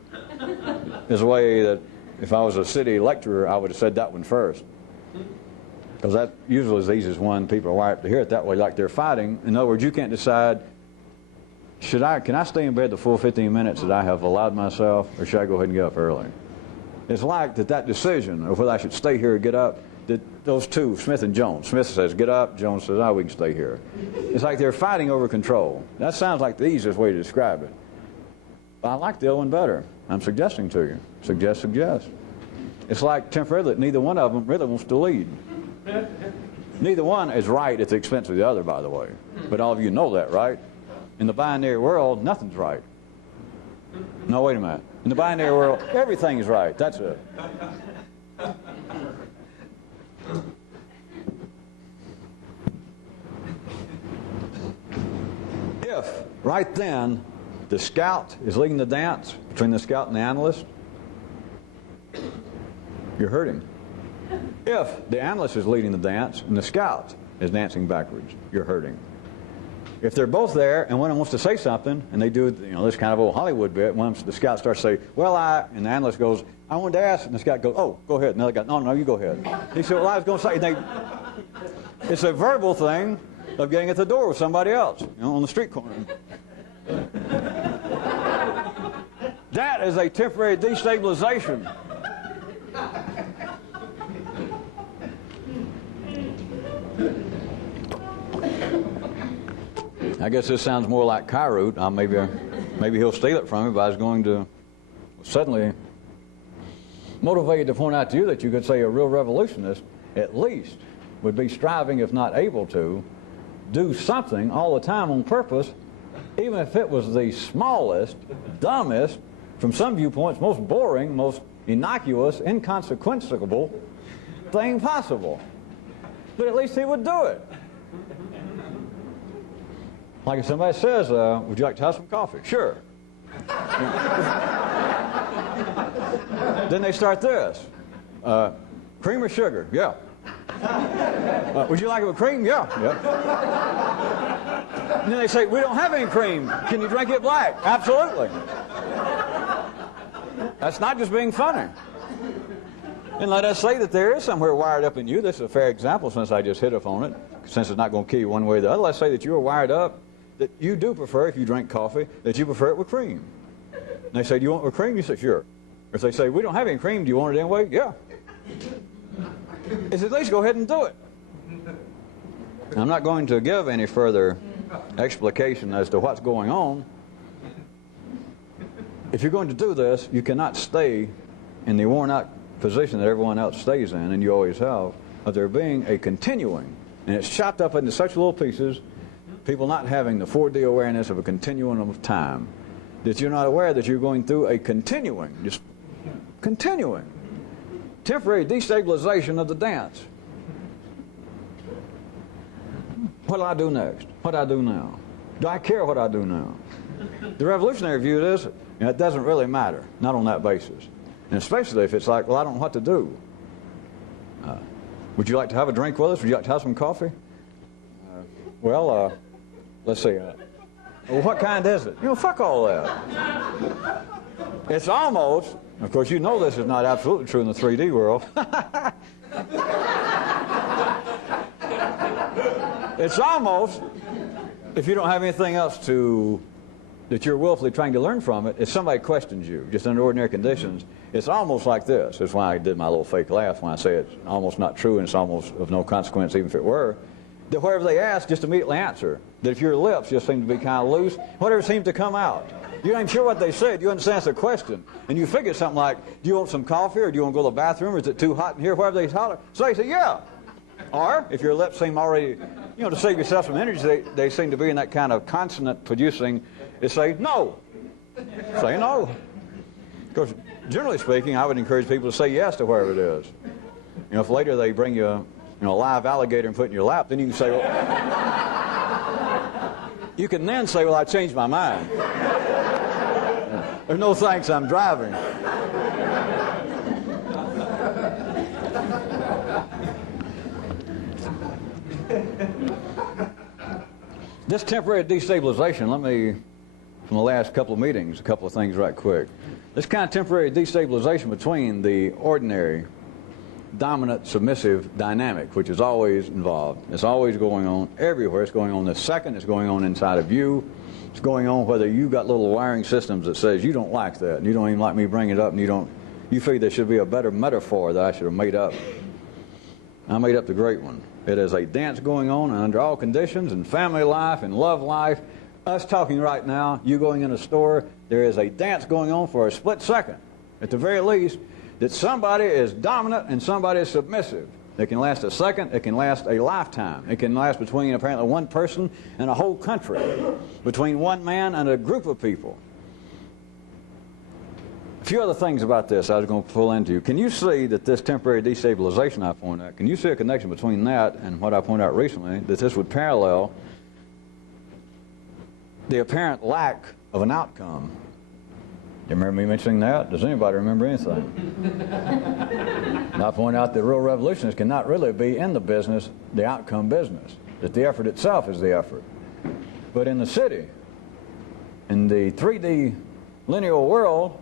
There's a way that if I was a city lecturer, I would have said that one first. Because that usually is the easiest one. People are wired to hear it that way, like they're fighting. In other words, you can't decide, can I stay in bed the full 15 minutes that I have allowed myself, or should I go ahead and get up early? It's like that decision of whether I should stay here or get up, that those 2, Smith and Jones. Smith says, get up. Jones says, we can stay here. It's like they're fighting over control. That sounds like the easiest way to describe it. But I like the other one better. I'm suggesting to you. Suggest. It's like temporarily that neither one of them really wants to lead. Neither one is right at the expense of the other, by the way. But all of you know that, right? In the binary world, nothing's right. No, wait a minute. In the binary world, everything is right. That's it. If, right then, the scout is leading the dance between the scout and the analyst, you're hurting. If the analyst is leading the dance and the scout is dancing backwards, you're hurting. If they're both there and one of them wants to say something, and they do this kind of old Hollywood bit, the scout starts to say, and the analyst goes, I wanted to ask, and the scout goes, oh, go ahead. And the other guy, no, you go ahead. He said, well, I was going to say, it's a verbal thing of getting at the door with somebody else, on the street corner. That is a temporary destabilization. I guess this sounds more like Kyrute. Maybe he'll steal it from me, but I was going to suddenly motivated to point out to you that you could say a real revolutionist at least would be striving, if not able to, do something all the time on purpose, even if it was the smallest, dumbest, from some viewpoints, most boring, most innocuous, inconsequential thing possible. But at least he would do it. Like if somebody says, would you like to have some coffee? Sure. Then they start this. Cream or sugar? Yeah. Would you like it with cream? Yeah. And then they say, we don't have any cream. Can you drink it black? Absolutely. That's not just being funny. And let us say that there is somewhere wired up in you. This is a fair example since I just hit upon it, since it's not going to kill you one way or the other. Let's say that you are wired up that you do prefer, if you drink coffee, that you prefer it with cream. And they say, do you want it with cream? You say, sure. If they say, we don't have any cream, do you want it anyway? Yeah. It's at least go ahead and do it. I'm not going to give any further explication as to what's going on. If you're going to do this, you cannot stay in the worn out position that everyone else stays in, and you always have, of there being a continuing, and it's chopped up into such little pieces, people not having the 4D awareness of a continuum of time, that you're not aware that you're going through a continuing, just continuing, temporary destabilization of the dance. What do I do next? What do I do now? Do I care what I do now? The revolutionary view is, it doesn't really matter, not on that basis. And especially if it's like, well, I don't know what to do. Would you like to have a drink with us? Would you like to have some coffee? Let's see. Well, what kind is it? Fuck all that. It's almost, of course, you know this is not absolutely true in the 3D world. It's almost, if you don't have anything else that you're willfully trying to learn from it, if somebody questions you, just under ordinary conditions, it's almost like this. That's why I did my little fake laugh when I say it's almost not true and it's almost of no consequence even if it were. That whatever they ask, just immediately answer. That if your lips just seem to be kind of loose, whatever seems to come out. You're not even sure what they said. You understand the question. And you figure something like, do you want some coffee or do you want to go to the bathroom or is it too hot in here? Whatever they holler. So you say, yeah. Or if your lips seem already, to save yourself some energy, they seem to be in that kind of consonant producing, they say no. Say no. Because generally speaking, I would encourage people to say yes to wherever it is. If later they bring you a live alligator and put it in your lap, then you can say, well, you can then say, well, I changed my mind. There's no thanks, I'm driving. This temporary destabilization, from the last couple of meetings, a couple of things right quick. This kind of temporary destabilization between the ordinary dominant submissive dynamic, which is always involved. It's always going on everywhere. It's going on this second. It's going on inside of you. It's going on whether you got little wiring systems that says you don't like that and you don't even like me bringing it up and you figure there should be a better metaphor that I should have made up. I made up the great one. It is a dance going on and under all conditions in family life and love life. Us talking right now, you going in a store, there is a dance going on for a split second, at the very least, that somebody is dominant and somebody is submissive. It can last a second, it can last a lifetime. It can last between apparently one person and a whole country, between one man and a group of people. A few other things about this I was going to pull into. Can you see that this temporary destabilization I point out, can you see a connection between that and what I pointed out recently, that this would parallel the apparent lack of an outcome? You remember me mentioning that? Does anybody remember anything? And I point out that real revolutionists cannot really be in the business, the outcome business, that the effort itself is the effort. But in the city, in the 3D lineal world,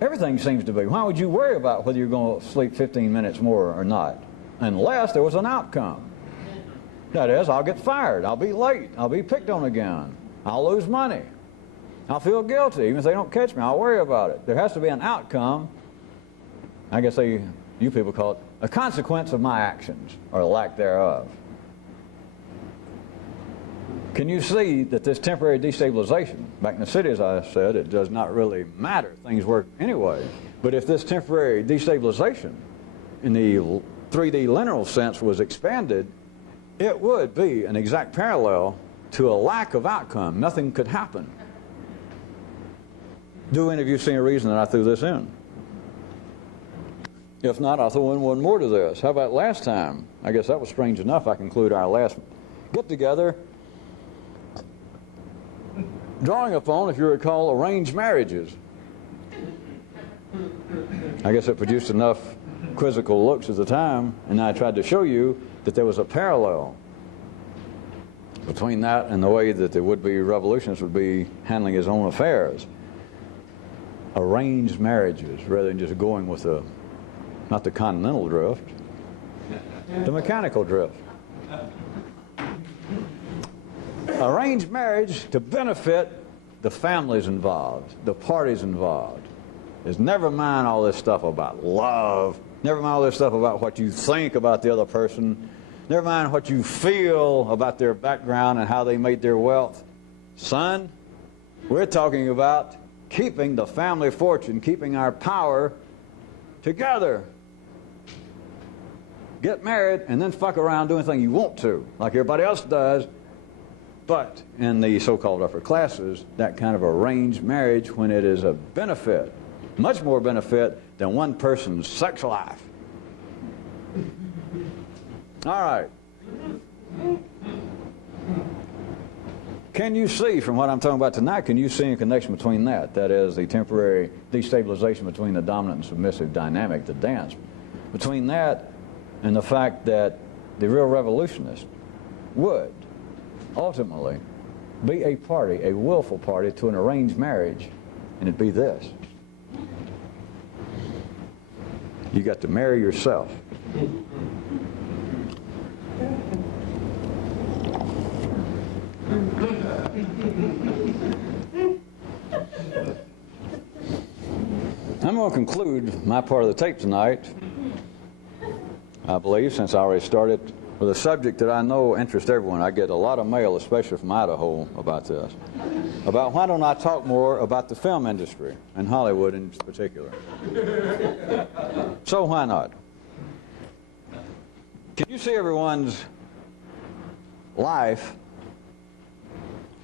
everything seems to be. Why would you worry about whether you're going to sleep 15 minutes more or not? Unless there was an outcome. That is, I'll get fired, I'll be late, I'll be picked on again, I'll lose money, I'll feel guilty, even if they don't catch me, I'll worry about it. There has to be an outcome. I guess you people call it a consequence of my actions, or the lack thereof. Can you see that this temporary destabilization, back in the city, as I said, it does not really matter. Things work anyway. But if this temporary destabilization in the 3D lineal sense was expanded, it would be an exact parallel to a lack of outcome. Nothing could happen. Do any of you see a reason that I threw this in? If not, I'll throw in one more to this. How about last time? I guess that was strange enough. I conclude our last get-together drawing upon, if you recall, arranged marriages. I guess it produced enough quizzical looks at the time, and I tried to show you that there was a parallel between that and the way that the would-be revolutionist would be handling his own affairs. Arranged marriages, rather than just going with the, not the continental drift, the mechanical drift. Arranged marriage to benefit the families involved, the parties involved. Is never mind all this stuff about love, never mind all this stuff about what you think about the other person, never mind what you feel about their background and how they made their wealth. Son, we're talking about keeping the family fortune, keeping our power together. Get married and then fuck around doing anything you want to, like everybody else does. But in the so-called upper classes, that kind of arranged marriage, when it is a benefit, much more benefit than one person's sex life. All right. Can you see from what I'm talking about tonight, can you see a connection between that? That is the temporary destabilization between the dominant and submissive dynamic, the dance. Between that and the fact that the real revolutionist would ultimately be a party, a willful party to an arranged marriage, and it'd be this. You got to marry yourself. I'm going to conclude my part of the tape tonight, I believe, since I already started, with a subject that I know interests everyone. I get a lot of mail, especially from Idaho, about this. About why don't I talk more about the film industry, and Hollywood in particular. So why not? Can you see everyone's life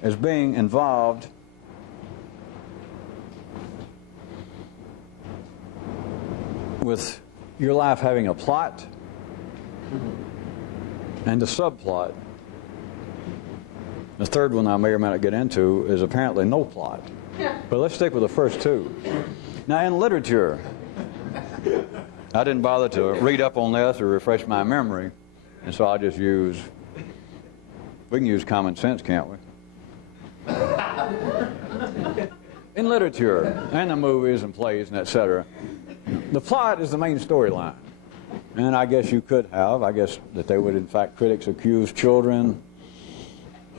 as being involved with your life having a plot and a subplot? The third one I may or may not get into is apparently no plot. But let's stick with the first two. Now, in literature, I didn't bother to read up on this or refresh my memory, and so I'll just use, we can use common sense, can't we? In literature, and the movies and plays and etc., the plot is the main storyline. And I guess you could have, I guess that they would, in fact, critics accuse children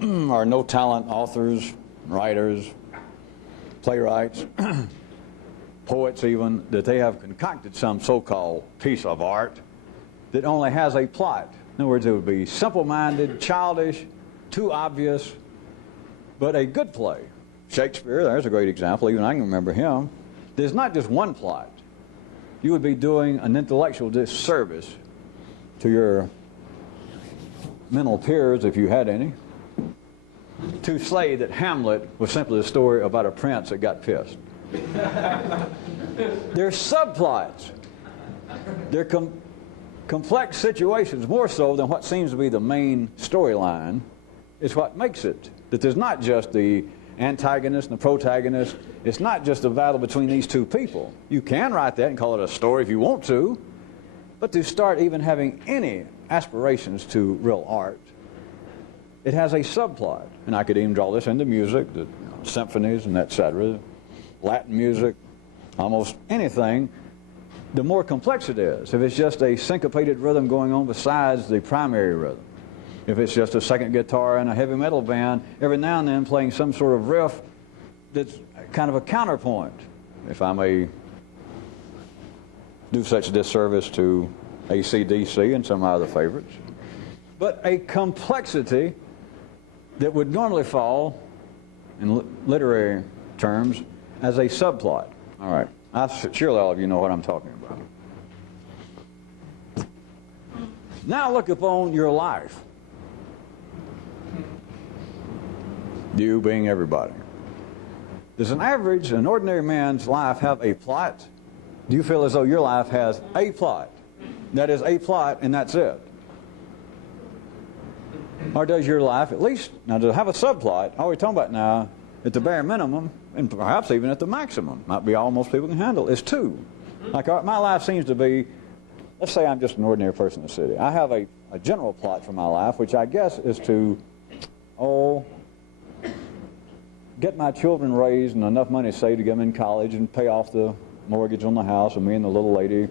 or no-talent authors, writers, playwrights, poets even, that they have concocted some so-called piece of art that only has a plot. In other words, it would be simple-minded, childish, too obvious, but a good play. Shakespeare, there's a great example, even I can remember him. There's not just one plot. You would be doing an intellectual disservice to your mental peers, if you had any, to say that Hamlet was simply a story about a prince that got pissed. They're subplots. They're complex situations, more so than what seems to be the main storyline, is what makes it. That there's not just the antagonist and the protagonist. It's not just a battle between these two people. You can write that and call it a story if you want to, but to start even having any aspirations to real art, it has a subplot. And I could even draw this into music, the symphonies and etc., Latin music, almost anything. The more complex it is, if it's just a syncopated rhythm going on besides the primary rhythm, if it's just a second guitar in a heavy metal band, every now and then playing some sort of riff that's kind of a counterpoint, if I may do such a disservice to AC/DC and some of my other favorites. But a complexity that would normally fall, in literary terms, as a subplot. All right. Surely all of you know what I'm talking about. Now look upon your life. You being everybody. Does an ordinary man's life have a plot Do you feel as though your life has a plot? That is a plot, and that's it. Or does your life at least, now to have a subplot, all we're talking about now, at the bare minimum, and perhaps even at the maximum, might be all most people can handle, is 2. Like my life seems to be, let's say I'm just an ordinary person in the city. I have a general plot for my life, which I guess is to, get my children raised and enough money saved to get them in college and pay off the mortgage on the house, and me and the little lady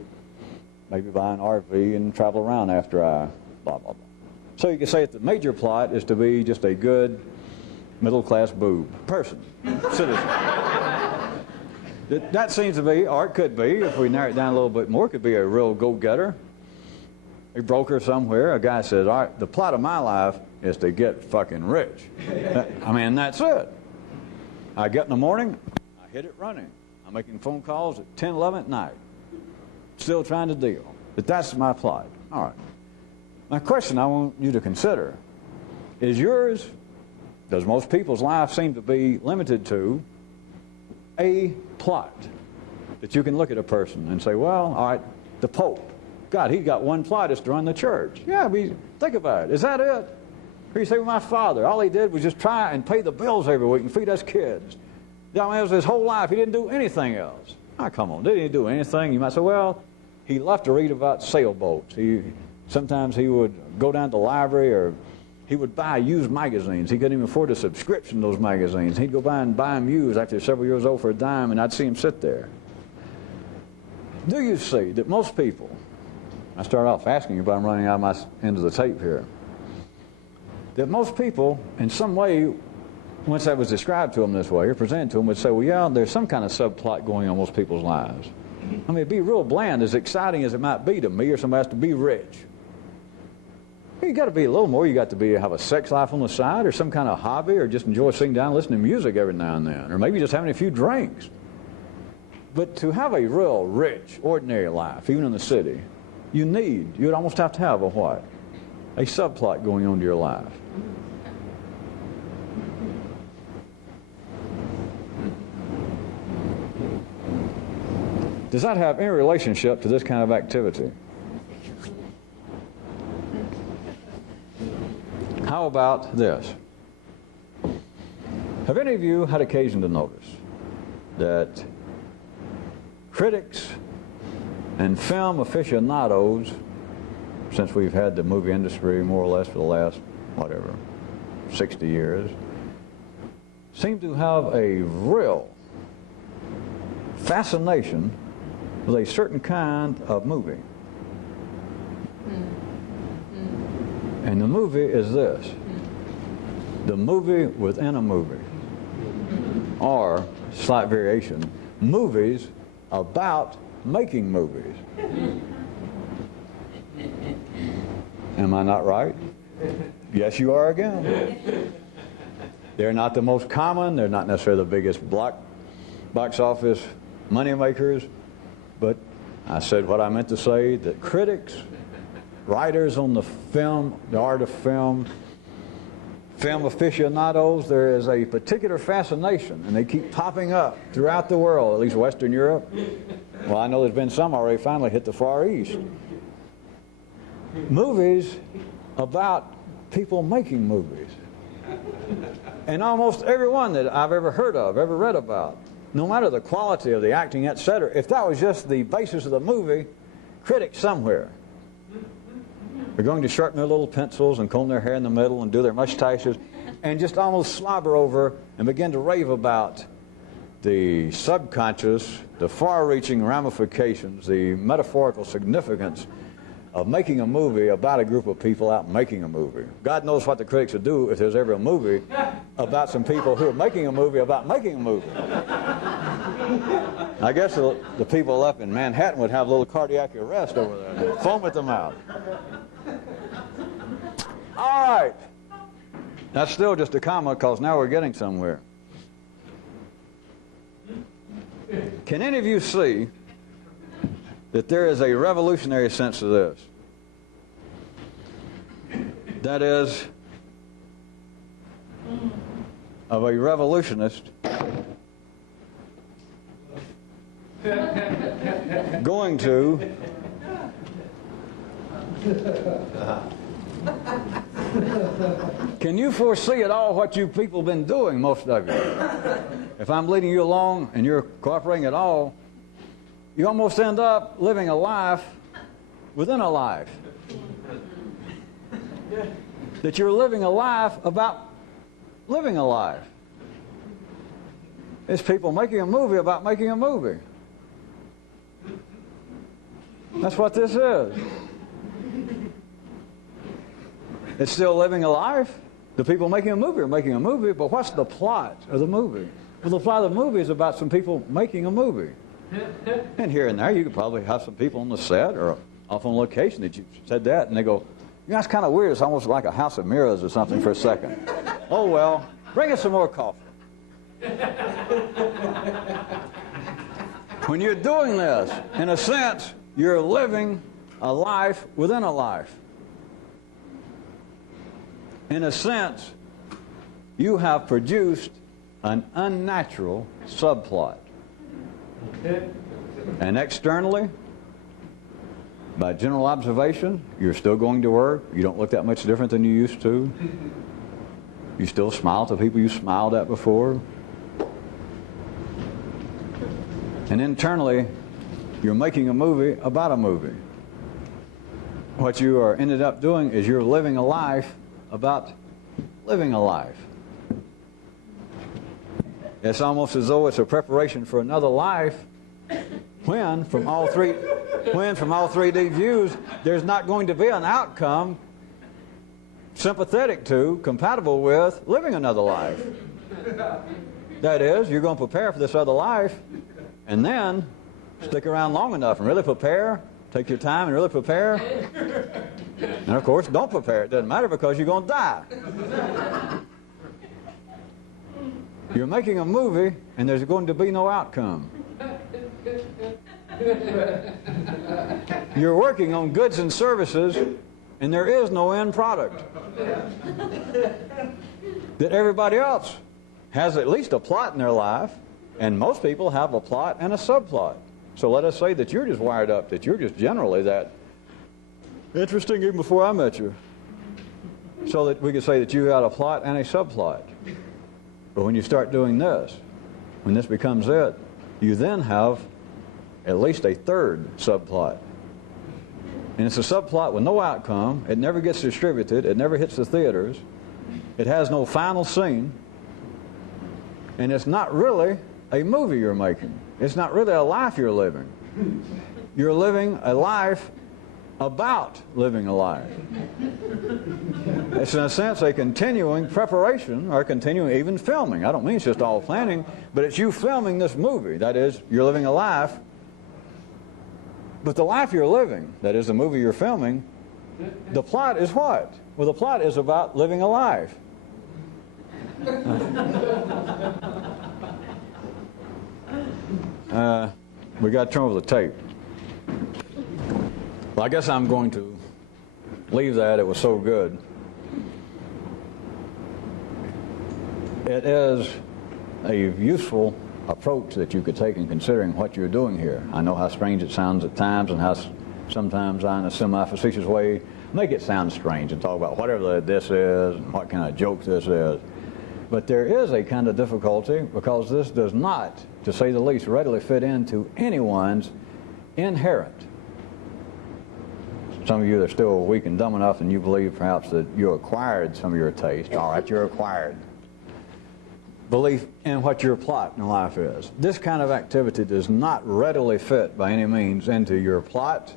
maybe buy an RV and travel around after I blah, blah, blah. So you can say that the major plot is to be just a good middle-class boob person, citizen. That seems to be, or it could be, if we narrow it down a little bit more, it could be a real go-getter, a broker somewhere. A guy says, all right, the plot of my life is to get fucking rich. I mean, that's it. I get in the morning, I hit it running. I'm making phone calls at 10, 11 at night. Still trying to deal. But that's my plot. All right. My question I want you to consider is yours, does most people's life seem to be limited to a plot? That you can look at a person and say, well, all right, the Pope. God, he got one plot, is to run the church. Yeah, think about it. Is that it? Or you say, well, my father, all he did was just try and pay the bills every week and feed us kids. I mean, it was his whole life. He didn't do anything else. Oh, come on, did he do anything? You might say, well, he loved to read about sailboats. Sometimes he would go down to the library, or he would buy used magazines. He couldn't even afford a subscription to those magazines. He'd go by and buy them used after several years old for a dime, and I'd see him sit there. Do you see that most people, I start off asking you, but I'm running out of my end of the tape here, that most people, in some way, once that was described to them this way, or presented to them, would say, well, yeah, there's some kind of subplot going on in most people's lives. I mean, it'd be real bland, as exciting as it might be to me or somebody else to be rich. You got to be a little more. You got to have a sex life on the side, or some kind of hobby, or just enjoy sitting down and listening to music every now and then, or maybe just having a few drinks. But to have a real rich, ordinary life, even in the city, you'd almost have to have a what? A subplot going on to your life. Does that have any relationship to this kind of activity? How about this? Have any of you had occasion to notice that critics and film aficionados, since we've had the movie industry more or less for the last, 60 years, seem to have a real fascination with a certain kind of movie. And the movie is this: the movie within a movie, or, slight variation, movies about making movies. Am I not right? Yes, you are again. They're not the most common. They're not necessarily the biggest box office money makers. But I said what I meant to say, that critics, writers on the film, the art of film, film aficionados, there is a particular fascination, and they keep popping up throughout the world, at least Western Europe. Well, I know there's been some already finally hit the Far East. Movies about people making movies. And almost every one that I've ever heard of, ever read about, no matter the quality of the acting, etc., if that was just the basis of the movie, critics somewhere are going to sharpen their little pencils and comb their hair in the middle and do their mustaches and just almost slobber over and begin to rave about the subconscious, the far-reaching ramifications, the metaphorical significance of making a movie about a group of people out making a movie. God knows what the critics would do if there's ever a movie about some people who are making a movie about making a movie. I guess the people up in Manhattan would have a little cardiac arrest over there, foam at the mouth. All right. That's still just a comma, because now we're getting somewhere. Can any of you see that there is a revolutionary sense to this? That is, of a revolutionist going to can you foresee at all what you people have been doing, most of you? If I'm leading you along and you're cooperating at all, you almost end up living a life within a life. That you're living a life about living a life. It's people making a movie about making a movie. That's what this is. It's still living a life. The people making a movie are making a movie, but what's the plot of the movie? Well, the plot of the movie is about some people making a movie. And here and there, you could probably have some people on the set or off on location that you said that, and they go, you know, that's kind of weird. It's almost like a house of mirrors or something for a second. Oh, well, bring us some more coffee. When you're doing this, in a sense, you're living a life within a life. In a sense, you have produced an unnatural subplot. And externally, by general observation, you're still going to work. You don't look that much different than you used to. You still smile to people you smiled at before. And internally, you're making a movie about a movie. What you are ended up doing is you're living a life about living a life. It's almost as though it's a preparation for another life when from all 3D views there's not going to be an outcome sympathetic to, compatible with living another life. That is, you're going to prepare for this other life and then stick around long enough and really prepare. Take your time and really prepare. And of course, don't prepare. It doesn't matter because you're going to die. You're making a movie and there's going to be no outcome. You're working on goods and services and there is no end product. That everybody else has at least a plot in their life, and most people have a plot and a subplot. So let us say that you're just wired up, that you're just generally that interesting even before I met you. So that we could say that you got a plot and a subplot. But when you start doing this, when this becomes it, you then have at least a third subplot. And it's a subplot with no outcome. It never gets distributed. It never hits the theaters. It has no final scene. And it's not really a movie you're making. It's not really a life you're living. You're living a life about living a life. It's in a sense a continuing preparation or continuing even filming. I don't mean it's just all planning, but it's you filming this movie. That is, you're living a life. But the life you're living, that is the movie you're filming, the plot is what? Well, the plot is about living a life. We got to turn over the tape. Well, I guess I'm going to leave that. It was so good. It is a useful approach that you could take in considering what you're doing here. I know how strange it sounds at times and how sometimes I, in a semi-facetious way, make it sound strange and talk about whatever this is and what kind of joke this is. But there is a kind of difficulty because this does not, to say the least, readily fit into anyone's inherent. Some of you are still weak and dumb enough and you believe perhaps that you acquired some of your taste. All right, you're acquired. Belief in what your plot in life is. This kind of activity does not readily fit by any means into your plot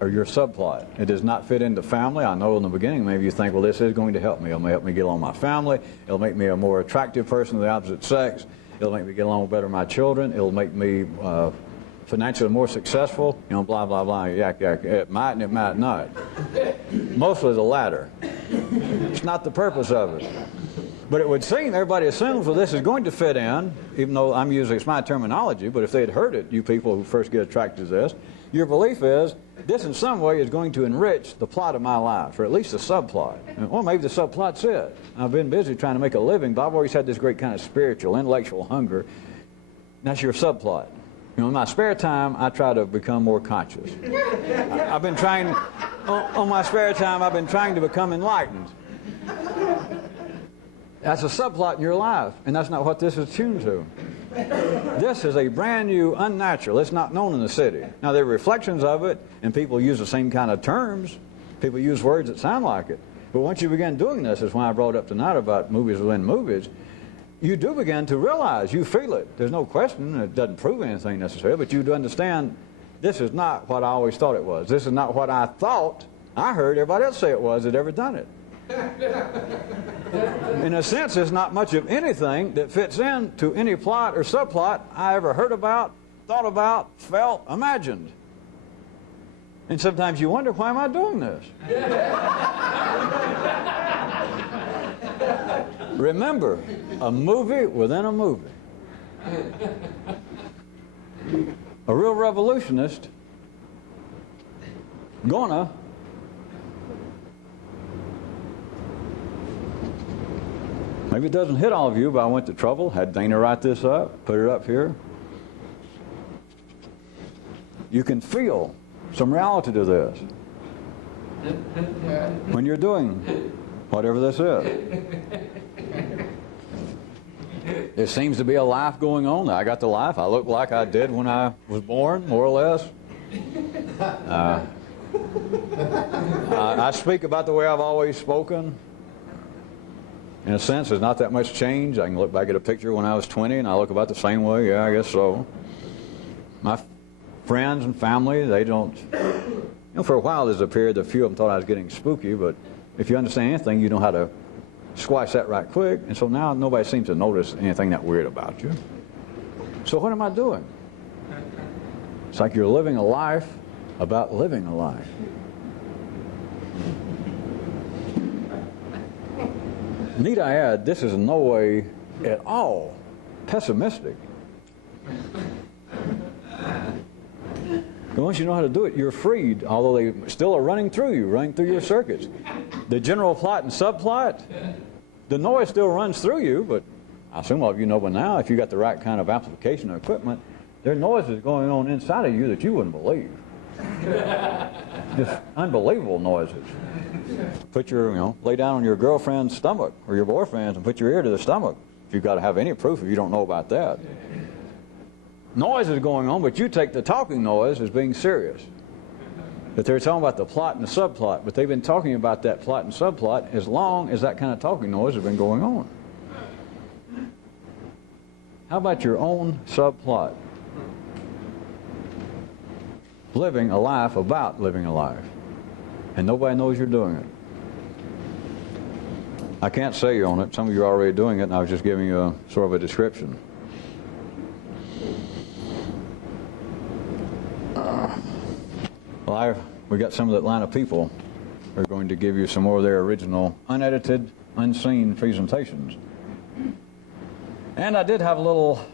or your subplot. It does not fit into family. I know in the beginning maybe you think, well, this is going to help me. It'll help me get along with my family. It'll make me a more attractive person of the opposite sex. It'll make me get along better with my children. It'll make me financially more successful. You know, blah, blah, blah, yak, yak. It might and it might not. Mostly the latter. It's not the purpose of it. But it would seem everybody assumes, well, this is going to fit in, even though I'm using, it's my terminology, but if they had heard it, you people who first get attracted to this, your belief is, this in some way is going to enrich the plot of my life, or at least the subplot. Well, maybe the subplot's it. I've been busy trying to make a living, but I've always had this great kind of spiritual, intellectual hunger. That's your subplot. You know, in my spare time, I try to become more conscious. I've been trying, on my spare time, I've been trying to become enlightened. That's a subplot in your life, and that's not what this is tuned to. This is a brand new, unnatural. It's not known in the city. Now, there are reflections of it, and people use the same kind of terms. People use words that sound like it. But once you begin doing this, is why I brought up tonight about movies within movies, you do begin to realize, you feel it. There's no question, it doesn't prove anything necessarily, but you do understand this is not what I always thought it was. This is not what I thought I heard everybody else say it was that ever done it. In a sense, there's not much of anything that fits into any plot or subplot I ever heard about, thought about, felt, imagined. And sometimes you wonder, why am I doing this? Remember, a movie within a movie. A real revolutionist gonna maybe it doesn't hit all of you, but I went to trouble, had Dana write this up, put it up here. You can feel some reality to this when you're doing whatever this is. There seems to be a life going on. I got the life. I look like I did when I was born, more or less. I speak about the way I've always spoken. In a sense, there's not that much change. I can look back at a picture when I was 20 and I look about the same way. Yeah, I guess so. My friends and family, they don't... You know, for a while there's a period a few of them thought I was getting spooky, but if you understand anything, you know how to squash that right quick. And so now nobody seems to notice anything that weird about you. So what am I doing? It's like you're living a life about living a life. Need I add, this is in no way at all pessimistic. But once you know how to do it, you're freed, although they still are running through you, running through your circuits. The general plot and subplot, the noise still runs through you, but I assume all of you know by now, if you got the right kind of amplification or equipment, there are noises going on inside of you that you wouldn't believe. Just unbelievable noises. Put your, lay down on your girlfriend's stomach or your boyfriend's and put your ear to the stomach. If you've got to have any proof if you don't know about that. Noise is going on, but you take the talking noise as being serious. But they're talking about the plot and the subplot, but they've been talking about that plot and subplot as long as that kind of talking noise has been going on. How about your own subplot? Living a life about living a life. And nobody knows you're doing it. I can't say you own it. Some of you are already doing it, and I was just giving you a sort of a description. Well, we got some of that line of people who are going to give you some more of their original, unedited, unseen presentations. And I did have a little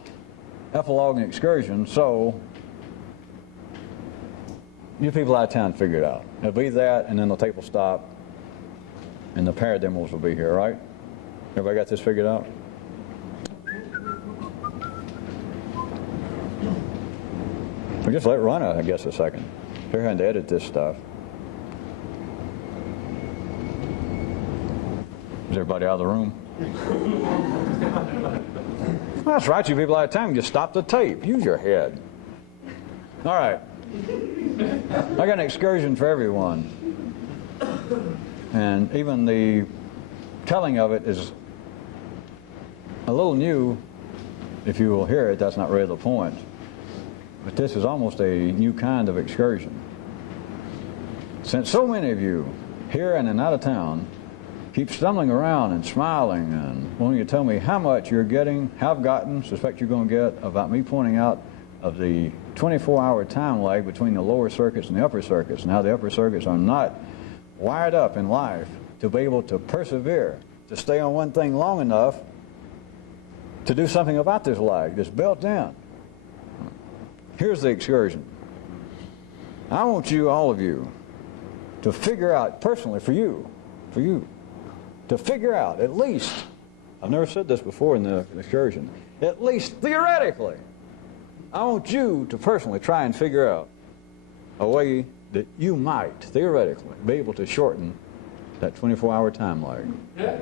epilogue and excursion, so you people out of town figure it out. It'll be that, and then the tape will stop, and the parademos will be here, right? Everybody got this figured out? We'll just let it run, I guess, a second. They're having to edit this stuff. Is everybody out of the room? Well, that's right, you people out of time. Just stop the tape. Use your head. All right. I got an excursion for everyone. And even the telling of it is a little new. If you will hear it, that's not really the point. But this is almost a new kind of excursion. Since so many of you, here and out of town, keep stumbling around and smiling and wanting to tell me how much you're getting, have gotten, suspect you're going to get, about me pointing out of the 24-hour time lag between the lower circuits and the upper circuits, and how the upper circuits are not wired up in life to be able to persevere, to stay on one thing long enough to do something about this lag that's built in. Here's the excursion. I want you, all of you, to figure out, personally, for you, to figure out, at least, I've never said this before in the excursion, at least theoretically, I want you to personally try and figure out a way that you might, theoretically, be able to shorten that 24-hour time lag. Yeah.